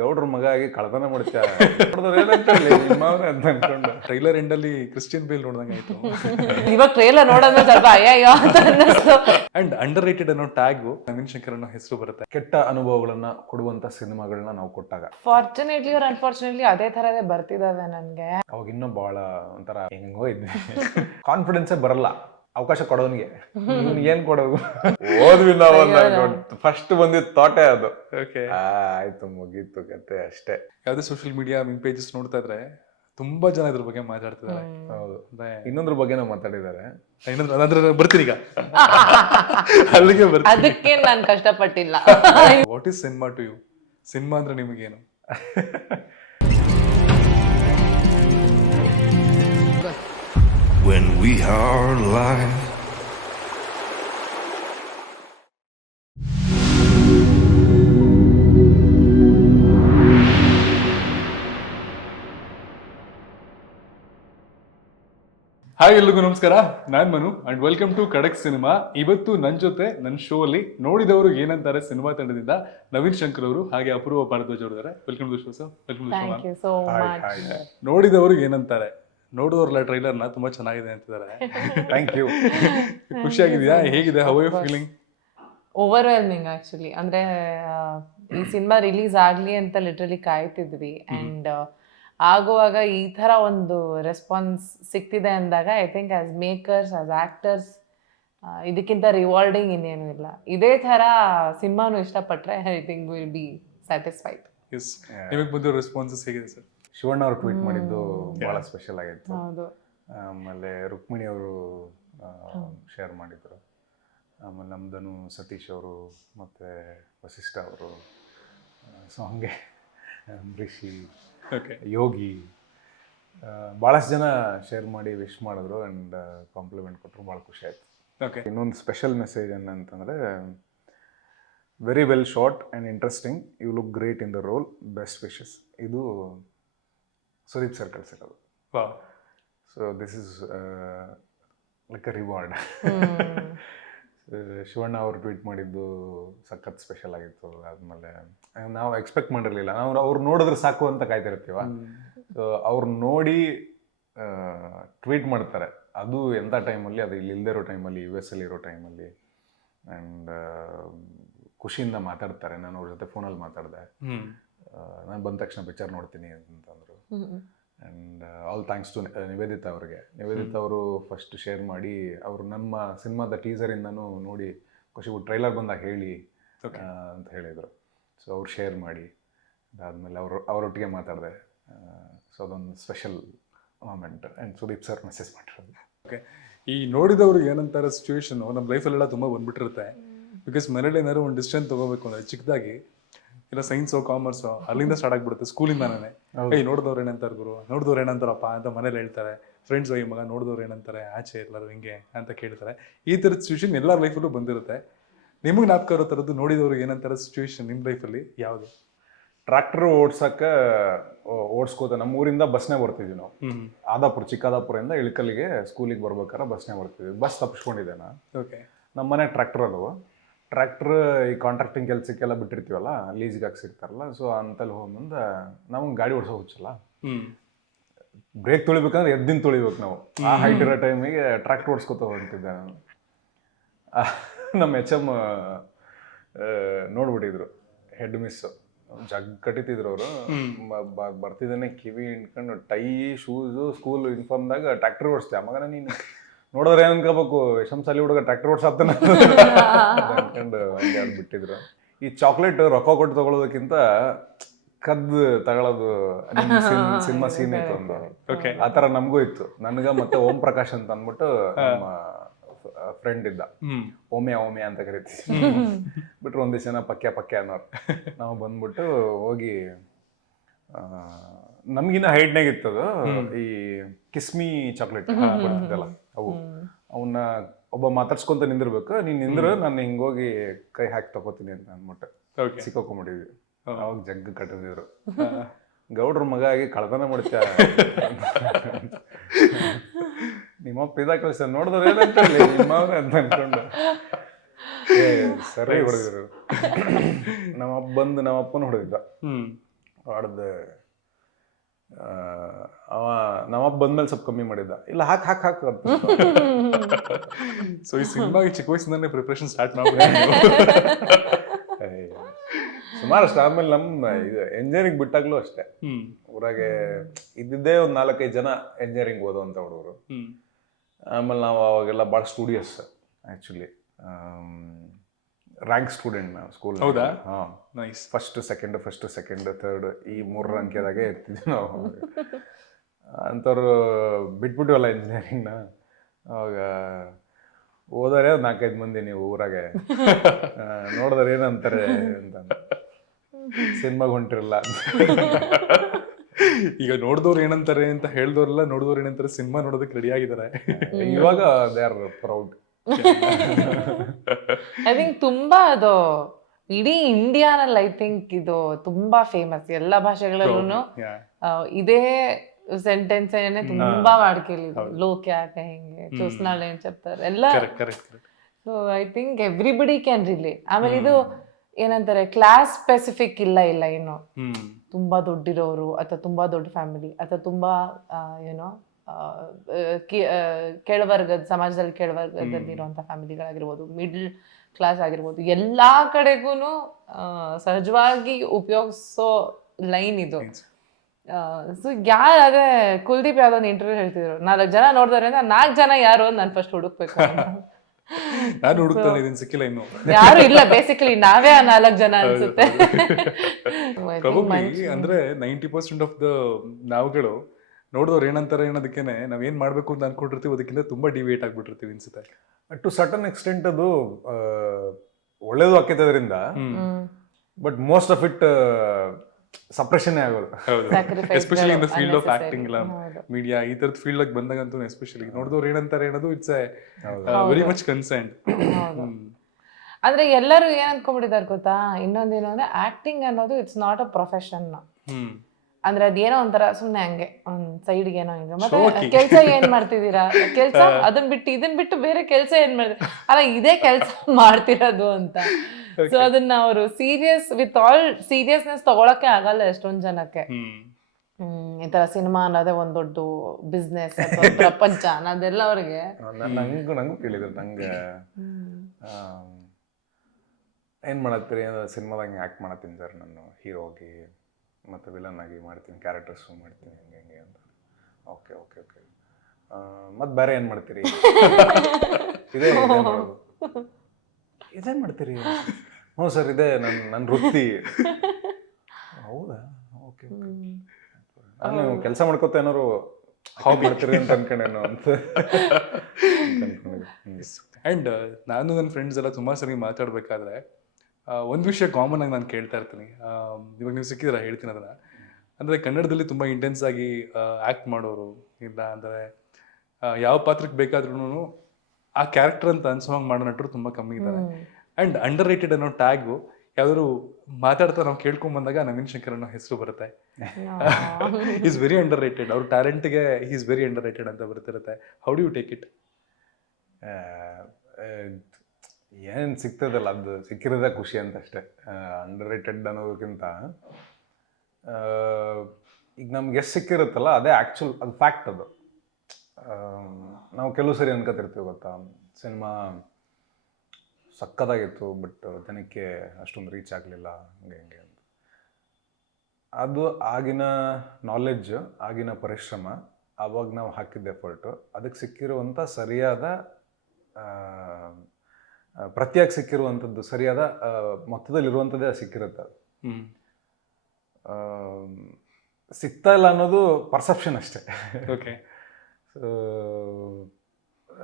ಗೌಡ್ರ ಮಗ ಆಗಿ ಕಳ್ತನ ಮಾಡ್ತೀಯ ಅಂತ ಅನ್ಕೊಂಡು ಟ್ರೈಲರ್ ಎಂಡಲ್ಲಿ ಕ್ರಿಶ್ಚಿಯನ್ ಬೇಲ್ ನೋಡ್ದಂಗೆ ಆಯ್ತು. ಇವಾಗ ಟ್ರೇಲರ್ ನೋಡೋದ್ರೆ ಸ್ವಲ್ಪ ಅಯ್ಯಯ್ಯೋ ಅಂತ ಅನ್ನಿಸ್ತು. ಅಂಡ್ ಅಂಡರ್ ರೇಟೆಡ್ ಅನ್ನೋ ಟ್ಯಾಗು ನವೀನ್ ಶಂಕರ್ ಅನ್ನೋ ಹೆಸರು ಬರುತ್ತೆ. ಕೆಟ್ಟ ಅನುಭವಗಳನ್ನ ಕೊಡುವಂತ ಸಿನಿಮಾಗಳನ್ನ ನಾವು ಕೊಟ್ಟಾಗ ಫಾರ್ಚುನೇಟ್ಲಿ ಅವ್ರ ಅನ್ಫಾರ್ಚುನೇಟ್ಲಿ ಅದೇ ತರದೇ ಬರ್ತಿದಾವೆ ನನ್ಗೆ. ಅವಾಗ ಇನ್ನೂ ಬಹಳ ಒಂಥರ ಹೆಂಗೋ ಇದ್ವಿ, ಕಾನ್ಫಿಡೆನ್ಸೇ ಬರಲ್ಲ ಅವಕಾಶ ಕೊಡೋನ್ಗೆ. ಏನ್ ಕೊಡೋದು, ಓದ್ವಿ ನಾವಲ್ಲ, ಫಸ್ಟ್ ಬಂದಿದ್ ಥಾಟೇ ಅದು. ಓಕೆ, ಆಯ್ತು ಮುಗೀತು ಕತೆ ಅಷ್ಟೇ. ಯಾವ್ದೇ ಸೋಷಿಯಲ್ ಮೀಡಿಯಾ ಪೇಜಸ್ ನೋಡ್ತಾ ಇದ್ರೆ ತುಂಬಾ ಜನ ಇದ್ರ ಬಗ್ಗೆ ಮಾತಾಡ್ತಿದ್ದಾರೆ. ಹೌದು, ಇನ್ನೊಂದ್ರ ಬಗ್ಗೆನೂ ಮಾತಾಡಿದ್ದಾರೆ. ಅದಂದ್ರೆ ಬರ್ತೀನಿ ಈಗ ಅಲ್ಲಿಗೆ ಬರ್ತೀನಿ. ಅದಕ್ಕೆ ನಾನು ಕಷ್ಟಪಟ್ಟಿಲ್ಲ. What is cinema to you? Cinema ಅಂದ್ರೆ ನಿಮಗೇನು? When we are alive. Hi, ಎಲ್ರಿಗೂ ನಮಸ್ಕಾರ. ನಾನ್ Manu and welcome to Khadak cinema. ಇವತ್ತು ನನ್ನ ಜೊತೆ ನನ್ನ ಶೋ ಅಲ್ಲಿ ನೋಡಿದವರು ಏನಂತಾರೆ ಸಿನಿಮಾ ತಂಡದಿಂದ ನವೀನ್ ಶಂಕರ್ ಅವರು ಹಾಗೆ ಅಪೂರ್ವ ಭಾರದ್ವಾಜ್ ಅವರು ಇದ್ದಾರೆ. Welcome to show sir. Welcome to thank you so much. ನೋಡಿದವರು ಏನಂತಾರೆ, ನೋಡಿದವ್ರಲ್ಲ ಟ್ರೈಲರ್ನ ತುಂಬಾ ಚೆನ್ನಾಗಿದೆ ಅಂತಿದ್ದಾರೆ. Thank you. ಖುಷಿಯಾಗಿದೆಯಾ? ಹೇಗಿದೆ? How are you feeling? Overwhelming actually. ಅಂದ್ರೆ ಈ ಸಿನಿಮಾ ರಿಲೀಸ್ ಆಗ್ಲಿ ಅಂತ ಲಿಟ್ರಲಿ ಕಾಯ್ತಿದ್ವಿ. ಅಂಡ್ ಆಗುವಾಗ ಈ ತರ ಒಂದು ರೆಸ್ಪಾನ್ಸ್ ಸಿಗ್ತಿದೆ ಅಂದಾಗ I think as makers, as actors, ಇದಕ್ಕಿಂತ ರಿವಾರ್ಡಿಂಗ್ ಇನ್ನೇನು ಇಲ್ಲ. ಇದೇ ತರ ಸಿನಿಮಾನು ಇಷ್ಟಪಟ್ರೆ I think will be satisfied. Yes, ನಿಮಗೆ ಬಂದಿರೋ ರೆಸ್ಪಾನ್ಸಸ್ ಹೇಗಿದೆ ಸರ್? ಶಿವಣ್ಣ ಅವರು ಟ್ವೀಟ್ ಮಾಡಿದ್ದು ಬಹಳ ಸ್ಪೆಷಲ್ ಆಗಿತ್ತು. ಹೌದು. ಆಮೇಲೆ ರುಕ್ಮಿಣಿ ಅವರು ಶೇರ್ ಮಾಡಿದ್ರು. ಆಮೇಲೆ ನಮ್ದನು ಸತೀಶ್ ಅವರು ಮತ್ತು ವಸಿಷ್ಠ ಅವರು, ಸೊ ಹಂಗೆ ರಿಷಿ, ಯೋಗಿ, ಭಾಳಷ್ಟು ಜನ ಶೇರ್ ಮಾಡಿ ವಿಶ್ ಮಾಡಿದ್ರು ಆ್ಯಂಡ್ ಕಾಂಪ್ಲಿಮೆಂಟ್ ಕೊಟ್ಟರು. ಭಾಳ ಖುಷಿ ಆಯಿತು. ಓಕೆ, ಇನ್ನೊಂದು ಸ್ಪೆಷಲ್ ಮೆಸೇಜ್ ಏನಂತಂದರೆ, very well short and interesting, you look great in the role, best wishes. ಇದು ಸುದೀಪ್ ಸರ್ ಕಳಿಸಿರೋದು. So this is like a reward. Shivanna ಅವರು ಟ್ವೀಟ್ ಮಾಡಿದ್ದು ಸಖತ್ ಸ್ಪೆಷಲ್ ಆಗಿತ್ತು. ಆದಮೇಲೆ ನಾವು ಎಕ್ಸ್ಪೆಕ್ಟ್ ಮಾಡಿರಲಿಲ್ಲ, ನಾವು ಅವ್ರು ನೋಡಿದ್ರೆ ಸಾಕು ಅಂತ ಕಾಯ್ತಿರ್ತೀವ. ಸೊ ಅವ್ರು ನೋಡಿ ಟ್ವೀಟ್ ಮಾಡ್ತಾರೆ. ಅದು ಎಂಥ ಟೈಮಲ್ಲಿ, ಅದು ಇಲ್ಲಿ ಇಲ್ಲದೇ ಇರೋ ಟೈಮಲ್ಲಿ, US ಅಲ್ಲಿ ಇರೋ ಟೈಮಲ್ಲಿ. ಆ್ಯಂಡ್ ಖುಷಿಯಿಂದ ಮಾತಾಡ್ತಾರೆ. ನಾನು ಅವ್ರ ಜೊತೆ ಫೋನಲ್ಲಿ ಮಾತಾಡಿದೆ. ನಾನು ಬಂದ ತಕ್ಷಣ ಪಿಕ್ಚರ್ ನೋಡ್ತೀನಿ ಅಂತಂದರು. And all thanks to Nivedita ಅವ್ರಿಗೆ. ನಿವೇದಿತಾ ಅವರು ಫಸ್ಟ್ ಶೇರ್ ಮಾಡಿ, ಅವರು ನಮ್ಮ ಸಿನಿಮಾದ ಟೀಸರಿಂದನೂ ನೋಡಿ ಖುಷಿಬಿಟ್ಟು ಟ್ರೈಲರ್ ಬಂದಾಗ ಹೇಳಿ ಅಂತ ಹೇಳಿದರು. ಸೊ ಅವ್ರು ಶೇರ್ ಮಾಡಿ ಅದಾದಮೇಲೆ ಅವರೊಟ್ಟಿಗೆ ಮಾತಾಡಿದೆ. ಸೊ ಅದೊಂದು special moment. And Sudeep sir message ಮಾಡಿರೋದು. ಓಕೆ, ಈ ನೋಡಿದವರು ಏನಂತಾರೆ ಸಿಚುವೇಶನು ನಮ್ಮ ಲೈಫಲ್ಲೆಲ್ಲ ತುಂಬ ಬಂದ್ಬಿಟ್ಟಿರುತ್ತೆ. ಬಿಕಾಸ್ ಮನೇಲಿ ಏನಾದ್ರು ಒಂದು ಡಿಸಿಷನ್ ತೊಗೋಬೇಕು ಅಂದರೆ ಚಿಕ್ಕದಾಗಿ, ಇಲ್ಲ ಸೈನ್ಸೋ ಕಾಮರ್ಸೋ, ಅಲ್ಲಿಂದ ಸ್ಟಾರ್ಟ್ ಆಗಿಬಿಡುತ್ತೆ, ಸ್ಕೂಲಿಂದಾನೇ. ಏಯ್ ನೋಡಿದವ್ರು ಏನಂತಾರೆ ಗುರು, ನೋಡಿದವ್ರು ಏನಂತಾರಪ್ಪ ಅಂತ ಮನೇಲಿ ಹೇಳ್ತಾರೆ. ಫ್ರೆಂಡ್ಸ್ ಹೋಗಿ ಮಗ ನೋಡಿದವ್ರು ಏನಂತಾರೆ, ಆಚೆ ಎಲ್ಲರೂ ಹಿಂಗೆ ಅಂತ ಕೇಳ್ತಾರೆ. ಈ ಥರದ ಸಿಚುವೇಶನ್ ಎಲ್ಲರ ಲೈಫಲ್ಲೂ ಬಂದಿರುತ್ತೆ. ನಿಮಗೆ ಜ್ಞಾಪಕ ಇರೋ ಥರದ್ದು ನೋಡಿದವರು ಏನಂತಾರೆ ಸಿಚುವೇಶನ್ ನಿಮ್ಮ ಲೈಫಲ್ಲಿ ಯಾವುದು? ಟ್ರ್ಯಾಕ್ಟರ್ ಓಡಿಸ್ಕೋತ ನಮ್ಮ ಊರಿಂದ ಬಸ್ನೇ ಬರ್ತಿದ್ವಿ ನಾವು. ಆದಾಪುರ, ಚಿಕ್ಕದಾಪುರದಿಂದ ಇಳಕಲ್ಲಿಗೆ ಸ್ಕೂಲಿಗೆ ಬರ್ಬೇಕಾದ್ರೆ ಬಸ್ನೇ ಬರ್ತಿದ್ವಿ. ಬಸ್ ತಪ್ಪಿಸ್ಕೊಂಡಿದ್ದೆ ನಾನು. ಓಕೆ, ನಮ್ಮ ಮನೆ ಟ್ರ್ಯಾಕ್ಟರ್ ಅಲ್ವ. ಟ್ರ್ಯಾಕ್ಟರ್ ಈ ಕಾಂಟ್ರಾಕ್ಟಿಂಗ್ ಕೆಲಸಕ್ಕೆಲ್ಲ ಬಿಟ್ಟಿರ್ತೀವಲ್ಲ, ಲೀಸ್ಗೆ ಹಾಕ್ಸಿರ್ತಾರಲ್ಲ. ಸೊ ಅಂತಲ್ಲಿ ಹೋಗ್ಬಂದು ನಮ್ಗೆ ಗಾಡಿ ಓಡಿಸೋ ಹುಚ್ಚಲ್ಲ, ಬ್ರೇಕ್ ತುಳಿಬೇಕಂದ್ರೆ ಎದ್ದಿನ ತುಳಿಬೇಕು ನಾವು. ಆ ಹೈಟ್ ಇರೋ ಟೈಮಿಗೆ ಟ್ರ್ಯಾಕ್ಟರ್ ಓಡಿಸ್ಕೊತ ಹೊಂಟಿದ್ದೆ ನಾನು. ನಮ್ಮ HM ನೋಡ್ಬಿಟ್ಟಿದ್ರು, ಹೆಡ್ ಮಿಸ್ ಕಟ್ಟಿತಿದ್ರು ಅವರು. ಬರ್ತಿದ್ದಾನೆ ಕಿವಿ ಇಟ್ಕೊಂಡು ಟೈ ಶೂಸು, ಸ್ಕೂಲ್ ಯೂನಿಫಾರ್ಮ್ದಾಗ ಟ್ರ್ಯಾಕ್ಟರ್ ಓಡಿಸ್ತೆ. ಮಗನ ನೀನು ನೋಡಿದ್ರೆ ಏನು ಅನ್ಕೋಬೇಕು, ಯಶಂಸಾಲಿ ಹುಡುಗ ಟ್ರ್ಯಾಕ್ಟರ್ ಓಡಿಸಾಗ್ತಾನೆ ಅನ್ಕೊಂಡು ಹಂಗೆ ಅದು ಬಿಟ್ಟಿದ್ರು. ಈ ಚಾಕ್ಲೇಟ್ ರೊಕ್ಕ ಕೊಟ್ಟು ತಗೊಳ್ಳೋದಕ್ಕಿಂತ ಕದ್ದು ತಗೊಳ್ಳೋದು ಸಿನಿಮಾ ಸೀನ್ ಇತ್ತು ಒಂದು. ಆ ಥರ ನಮಗೂ ಇತ್ತು. ನನಗೆ ಮತ್ತೆ ಓಂ ಪ್ರಕಾಶ್ ಅಂತ ಅಂದ್ಬಿಟ್ಟು ನಮ್ಮ ಫ್ರೆಂಡ್ ಇದ್ದ, ಓಮ್ಯ ಅಂತ ಕರಿತೀವಿ. ಬಿಟ್ರೆ ಒಂದಿಷ್ಟು ಜನ ಪಕ್ಯ ಅನ್ನೋರು. ನಾವು ಬಂದ್ಬಿಟ್ಟು ಹೋಗಿ, ನಮ್ಗಿನ್ನ ಹೈಟ್ನಾಗ ಇತ್ತದು ಈ ಕಿಸ್ಮಿ ಚಾಕ್ಲೇಟ್ ಬರ್ತಿದ್ದಲ್ಲ ಅವು. ಅವನ್ನ ಒಬ್ಬ ಮಾತಾಡ್ಸ್ಕೊಂತ ನಿಂದಿರ್ಬೇಕು, ನೀನ್ ನಿಂದ್ರು ನಾನು ಹಿಂಗೋಗಿ ಕೈ ಹಾಕಿ ತಗೋತೀನಿ ಅಂತ ಅಂದ್ಬಿಟ್ಟು ಸಿಕ್ಕಾಕೊಂಡ್ಬಿಟ್ಟಿದ್ವಿ. ಅವಾಗ ಜಗ್ಗ ಕಟ್ಟಿದ್ರು. ಗೌಡ್ರ ಮಗ ಆಗಿ ಕಳ್ತನ ಮಾಡ್ತೀಯ ನಿಮ್ಮಪ್ಪ ಇದಾಗ ಕಳಿಸ್ತಾರೆ, ನೋಡಿದ್ರೆ ಏನಂತ ನಿಮ್ಮವ್ರೆ ಅಂತ ಅನ್ಕೊಂಡು ಸರಿ ಹೊಡೆದಿದ್ರು. ನಮ್ಮಪ್ಪ ಬಂದು ನಮ್ಮಪ್ಪನ ಹೊಡೆದಿದ್ದ. ಹೊಡೆದು ಅವ ನಮ್ಮಪ್ಪ ಬಂದ್ಮೇಲೆ ಸ್ವಲ್ಪ ಕಮ್ಮಿ ಮಾಡಿದ್ದ, ಇಲ್ಲ ಹಾಕ್ ಹಾಕ್ ಹಾಕ್ ಅಂತ. ಸೊ ಈ ಸಿನಿಮಾಗೆ ಚಿಕ್ಕ ವಯಸ್ಸಿಂದಾನೆ ಪ್ರಿಪ್ರೇಷನ್ ಸ್ಟಾರ್ಟ್ ಮಾಡ್ಬಿಟ್ಟು ಸುಮಾರು ಅಷ್ಟೇ. ಆಮೇಲೆ ನಮ್ಮ ಇದು ಎಂಜಿನಿಯರಿಂಗ್ ಬಿಟ್ಟಾಗ್ಲೂ ಅಷ್ಟೇ, ಊರಾಗೆ ಇದ್ದಿದ್ದೇ ಒಂದು 4-5 ಜನ ಎಂಜಿನಿಯರಿಂಗ್ ಓದೋವಂಥ ಹುಡುಗರು. ಆಮೇಲೆ ನಾವು ಅವಾಗೆಲ್ಲ ಭಾಳ ಸ್ಟೂಡಿಯಸ್ ಆ್ಯಕ್ಚುಲಿ, ರ್ಯಾಂಕ್ ಸ್ಟೂಡೆಂಟ್ ನಾವು ಸ್ಕೂಲ್. ಹೌದಾ? ಹಾಂ, ನೈಸ್. ಫಸ್ಟ್ ಸೆಕೆಂಡ್ ಥರ್ಡ್ ಈ 3 ಅಂಕೆದಾಗೆ ಇರ್ತಿದ್ವಿ ನಾವು. ಅಂಥವ್ರು ಬಿಟ್ಬಿಟ್ಟಿವಲ್ಲ ಇಂಜಿನಿಯರಿಂಗ್ನ. ಅವಾಗ ಓದೋರೆ 4-5 ಮಂದಿ ನೀವು ಊರಾಗೆ, ನೋಡಿದ್ರೆ ಏನಂತಾರೆ ಅಂತ, ಸಿನಿಮಾಗೆ ಹೊಂಟಿರಲ್ಲ ಅಂತ. ಈಗ ನೋಡಿದವ್ರು ಏನಂತಾರೆ ಅಂತ ಹೇಳ್ದವ್ರೆಲ್ಲ ನೋಡಿದವ್ರು ಏನಂತಾರೆ ಸಿನಿಮಾ ನೋಡೋದಕ್ಕೆ ರೆಡಿ ಆಗಿದ್ದಾರೆ. ಇವಾಗ they are proud. I think ತುಂಬಾ ಅದು ಇಡೀ ಇಂಡಿಯಾನಲ್ಲಿ ಐ ಥಿಂಕ್ ಇದು ತುಂಬಾ ಫೇಮಸ್. ಎಲ್ಲ ಭಾಷೆಗಳಲ್ಲೂ ಇದೇ ಸೆಂಟೆನ್ಸ್ ಏನೇ ತುಂಬಾ ಮಾಡ್ಕೇಳಿದ್ರು. ಲೋಕ್ ಯಾಕೆ ಹಿಂಗೆ, ಚೂಸ್ನಾಳೆ ಏನ್ ಚೆಪ್ತಾರೆ ಎಲ್ಲ. So I think everybody can relate. ಆಮೇಲೆ ಇದು ಏನಂತಾರೆ, ಕ್ಲಾಸ್ ಸ್ಪೆಸಿಫಿಕ್ ಇಲ್ಲ ಏನು, ತುಂಬಾ ದೊಡ್ಡಿರೋರು ಅಥವಾ ತುಂಬಾ ದೊಡ್ಡ ಫ್ಯಾಮಿಲಿ ಅಥವಾ ತುಂಬಾ ಏನೋ ಕೆಳವರ್ಗದ ಸಮಾಜದಲ್ಲಿ ಕೆಳವರ್ಗದಲ್ಲಿ ಇರುವಂತ ಫ್ಯಾಮಿಲಿಗಳಾಗಿರ್ಬೋದು, ಮಿಡ್ಲ್ ಕ್ಲಾಸ್ ಆಗಿರ್ಬೋದು, ಎಲ್ಲಾ ಕಡೆಗೂ ಸಹಜವಾಗಿ ಉಪಯೋಗಿಸೋ ಲೈನ್ ಇದು. ಸೊ ಅದೇ ಕುಲ್ದೀಪ್ ಯಾವ್ದೋ ಒಂದು ಇಂಟರ್ವ್ಯೂ ಹೇಳ್ತಿದ್ರು, 4 ಜನ ನೋಡಿದ್ರೆ ಅಂದ್ರೆ 4 ಜನ ಯಾರು ಅಂತ ನಾನು ಫಸ್ಟ್ ಹುಡುಕ್ಬೇಕು. ನಾನು ಹುಡುಕ್ತಾನೆ ಇದನ್ನ ಸಿಕ್ಕಿಲ್ಲ ಇನ್ನು. ಯಾರು ಇಲ್ಲ, ಬೇಸಿಕಲಿ ನಾವೇ ಆ 4 ಜನ ಅನ್ಸುತ್ತೆ. ಪ್ರಾಬಬ್ಲಿ ಅಂದ್ರೆ 90% ಆಫ್ ದ ನಾವುಗಳು ನೋಡಿದವ್ರು ಏನಂತಾರೆ ಅನ್ನೋದಕ್ಕೇನೆ ನಾವೇನ್ ಮಾಡ್ಬೇಕು ಅಂತ ಅನ್ಕೊಂಡಿರ್ತೀವಿ, ಅದಕ್ಕಿಂತ ತುಂಬಾ ಡಿವಿಯೇಟ್ ಆಗ್ಬಿಟ್ಟಿರ್ತೀವಿ ಅನ್ಸುತ್ತೆ. ಟು ಸರ್ಟನ್ ಎಕ್ಸ್ಟೆಂಟ್ ಅದು ಒಳ್ಳೇದು ಆಕೈತೆ ಅದರಿಂದ, but most of it suppression ಆಗೋದು. Especially in the field of acting ಇಲ್ಲ ಮೀಡಿಯಾ ಈ ತರದ ಫೀಲ್ಡ್ ಆಗಿ ಬಂದಾಗಂತೂ ಎಸ್ಪೆಷಲಿ ನೋಡಿದವ್ರು ಏನಂತಾರೆ ಅನ್ನೋದು ಇಟ್ಸ್ ವೆರಿ ಮಚ್ ಕನ್ಸರ್ನ್. ಅಂದ್ರೆ ಎಲ್ಲರೂ ಏನ್ ಅನ್ಕೊಂಡ್ಬಿಟ್ಟಿದ್ದಾರೆ ಗೊತ್ತಾ, ಇನ್ನೊಂದೇನು ಅಂದ್ರೆ ಆಕ್ಟಿಂಗ್ ಅನ್ನೋದು ಇಟ್ಸ್ ನಾಟ್ ಅ ಪ್ರೊಫೆಷನ್. ಅಂದ್ರೆ ಅದೇನೋ ಒಂಥರ ಸುಮ್ನೆ ಹಂಗೆ ಒಂದ್ ಸೈಡ್ಗೆ ಏನೋ ಹಿಂಗೆ. ಮತ್ತೆ ಕೆಲ್ಸ ಏನ್ ಮಾಡ್ತಿದ್ದೀರಾ, ಕೆಲ್ಸ ಇದನ್ ಬಿಟ್ಟು ಬೇರೆ ಕೆಲ್ಸ ಏನ್ ಮಾಡ್ತೀರಾ, ಅಲ್ಲ ಇದೇ ಕೆಲ್ಸ ಮಾಡ್ತಿರೋದು ಅಂತ. ಸೊ ಅದನ್ನ ಅವರು ಸೀರಿಯಸ್ ವಿತ್ ಆಲ್ ಸೀರಿಯಸ್ನೆಸ್ ತಗೊಳಕ್ಕೆ ಆಗಲ್ಲ ಎಷ್ಟೊಂದ್ ಜನಕ್ಕೆ. ಈ ತರ ಸಿನಿಮಾ ಅನ್ನೋದೇ ಒಂದ್ ದೊಡ್ಡ ಬಿಸ್ನೆಸ್ ಅಥವಾ ಪ್ರಪಂಚ ಅನ್ನೋದೆಲ್ಲ ಅವ್ರಿಗೆ. ನಂಗೂ ಕೇಳಿದ್ರು, ನಂಗೆ ಏನ್ ಮಾಡತ್ತೀರಿ ಸಿನಿಮಾದಾಗ ಆಕ್ಟ್ ಮಾಡತ್ತೀನಿ ಸರ್, ನಾನು ಹೀರೋಗಿ ಮತ್ತು ವಿಲನ್ ಆಗಿ ಮಾಡ್ತೀನಿ, ಕ್ಯಾರೆಕ್ಟರ್ಸು ಮಾಡ್ತೀನಿ, ಹೆಂಗೆ ಅಂತ. ಓಕೆ ಓಕೆ ಓಕೆ ಮತ್ತು ಬೇರೆ ಏನು ಮಾಡ್ತೀರಿ? ಇದೇನು ಮಾಡ್ತೀರಿ? ಹ್ಞೂ ಸರ್ ಇದೇ ನನ್ನ ವೃತ್ತಿ. ಹೌದಾ? Okay okay. ನಾನು ಕೆಲಸ ಮಾಡ್ಕೊತ ಏನಾರು ಹಾಬಿ ಮಾಡ್ತೀರಿ ಅಂತ ಅನ್ಕೊಂಡೇನೋ ಅಂತ. ಆ್ಯಂಡ್ ನಾನು ನನ್ನ ಫ್ರೆಂಡ್ಸ್ ಎಲ್ಲ ತುಂಬ ಸರಿ ಮಾತಾಡಬೇಕಾದ್ರೆ ಒಂದು ವಿಷಯ ಕಾಮನ್ ಆಗಿ ನಾನು ಕೇಳ್ತಾ ಇರ್ತೀನಿ. ಇವಾಗ ನೀವು ಸಿಕ್ಕಿದ್ರೆ ಹೇಳ್ತೀನಿ ಅದನ್ನು. ಅಂದರೆ ಕನ್ನಡದಲ್ಲಿ ತುಂಬ ಇಂಟೆನ್ಸ್ ಆಗಿ ಆ್ಯಕ್ಟ್ ಮಾಡೋರು, ಇಲ್ಲ ಅಂದರೆ ಯಾವ ಪಾತ್ರಕ್ಕೆ ಬೇಕಾದ್ರೂ ಆ ಕ್ಯಾರೆಕ್ಟರ್ ಅಂತ ಅನ್ಸೋಂಗೆ ಮಾಡೋ ನಟರು ತುಂಬ ಕಮ್ಮಿ ಇದ್ದಾರೆ. ಆ್ಯಂಡ್ ಅಂಡರ್ ರೇಟೆಡ್ ಅನ್ನೋ ಟ್ಯಾಗು ಯಾವ್ದಾದ್ರು ಮಾತಾಡ್ತಾ ನಾವು ಕೇಳ್ಕೊಂಡ್ ಬಂದಾಗ ನವೀನ್ ಶಂಕರ್ ಅನ್ನೋ ಹೆಸರು ಬರುತ್ತೆ. Is very underrated. ಅವ್ರ ಟ್ಯಾಲೆಂಟ್ಗೆ ಈಸ್ ವೆರಿ ಅಂಡರ್ ರೇಟೆಡ್ ಅಂತ ಬರ್ತಿರುತ್ತೆ. How do you take it? ಏನು ಸಿಗ್ತದಲ್ಲ ಅದು ಸಿಕ್ಕಿರೋದೇ ಖುಷಿ ಅಂತ ಅಷ್ಟೇ. ಅಂಡರ್ ರೇಟೆಡ್ ಅನ್ನೋದಕ್ಕಿಂತ ಈಗ ನಮ್ಗೆ ಎಷ್ಟು ಸಿಕ್ಕಿರುತ್ತಲ್ಲ ಅದೇ ಆ್ಯಕ್ಚುಲ್, ಅದು ಫ್ಯಾಕ್ಟ್. ಅದು ನಾವು ಕೆಲವು ಸರಿ ಅನ್ಕೋತಿರ್ತೀವಿ ಗೊತ್ತಾ, ಸಿನಿಮಾ ಸಕ್ಕತ್ತಾಗಿತ್ತು ಬಟ್ ಜನಕ್ಕೆ ಅಷ್ಟೊಂದು ರೀಚ್ ಆಗಲಿಲ್ಲ, ಹಂಗೆ ಹಿಂಗೆ ಅಂತ. ಅದು ಆಗಿನ ನಾಲೆಡ್ಜ್, ಆಗಿನ ಪರಿಶ್ರಮ, ಆವಾಗ ನಾವು ಹಾಕಿದ್ದ ಎಫರ್ಟು, ಅದಕ್ಕೆ ಸಿಕ್ಕಿರುವಂಥ ಸರಿಯಾದ ಪ್ರತಿಯಾಗಿ ಸಿಕ್ಕಿರುವಂಥದ್ದು ಸರಿಯಾದ ಮೊತ್ತದಲ್ಲಿರುವಂಥದ್ದೇ ಸಿಕ್ಕಿರುತ್ತೆ. ಅದು ಸಿಗ್ತಾ ಇಲ್ಲ ಅನ್ನೋದು ಪರ್ಸೆಪ್ಷನ್ ಅಷ್ಟೇ. Okay. So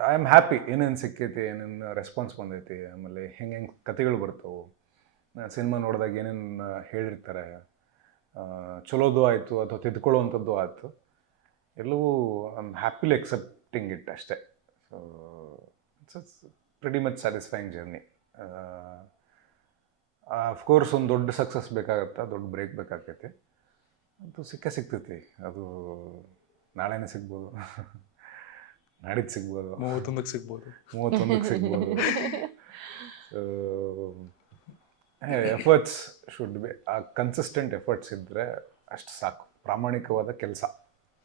I am happy. ಏನೇನು ಸಿಕ್ಕೈತಿ, ಏನೇನು ರೆಸ್ಪಾನ್ಸ್ ಬಂದೈತಿ, ಆಮೇಲೆ ಹೆಂಗೆ ಕತೆಗಳು ಬರ್ತವೆ, ಸಿನಿಮಾ ನೋಡಿದಾಗ ಏನೇನು ಹೇಳಿರ್ತಾರೆ, ಚಲೋದು ಆಯಿತು ಅಥವಾ ತಿದ್ಕೊಳ್ಳುವಂಥದ್ದು ಆಯಿತು, ಎಲ್ಲವೂ I am happily accepting it ಅಷ್ಟೇ. So it's pretty much satisfying journey. Of course ಒಂದು ದೊಡ್ಡ ಸಕ್ಸಸ್ ಬೇಕಾಗತ್ತೆ, ದೊಡ್ಡ ಬ್ರೇಕ್ ಬೇಕಾಗೈತಿ, ಅದು ಸಿಗ್ತೈತಿ. ಅದು ನಾಳೆನೇ ಸಿಗ್ಬೋದು, ನಾಡಿದ್ದು ಸಿಗ್ಬೋದು, 31ಕ್ಕೆ ಸಿಗ್ಬೋದು, 31ಕ್ಕೆ ಸಿಗ್ಬೋದು. ಎಫರ್ಟ್ಸ್ ಶುಡ್ ಬಿ, ಆ ಕನ್ಸಿಸ್ಟೆಂಟ್ ಎಫರ್ಟ್ಸ್ ಇದ್ದರೆ ಅಷ್ಟು ಸಾಕು, ಪ್ರಾಮಾಣಿಕವಾದ ಕೆಲಸ.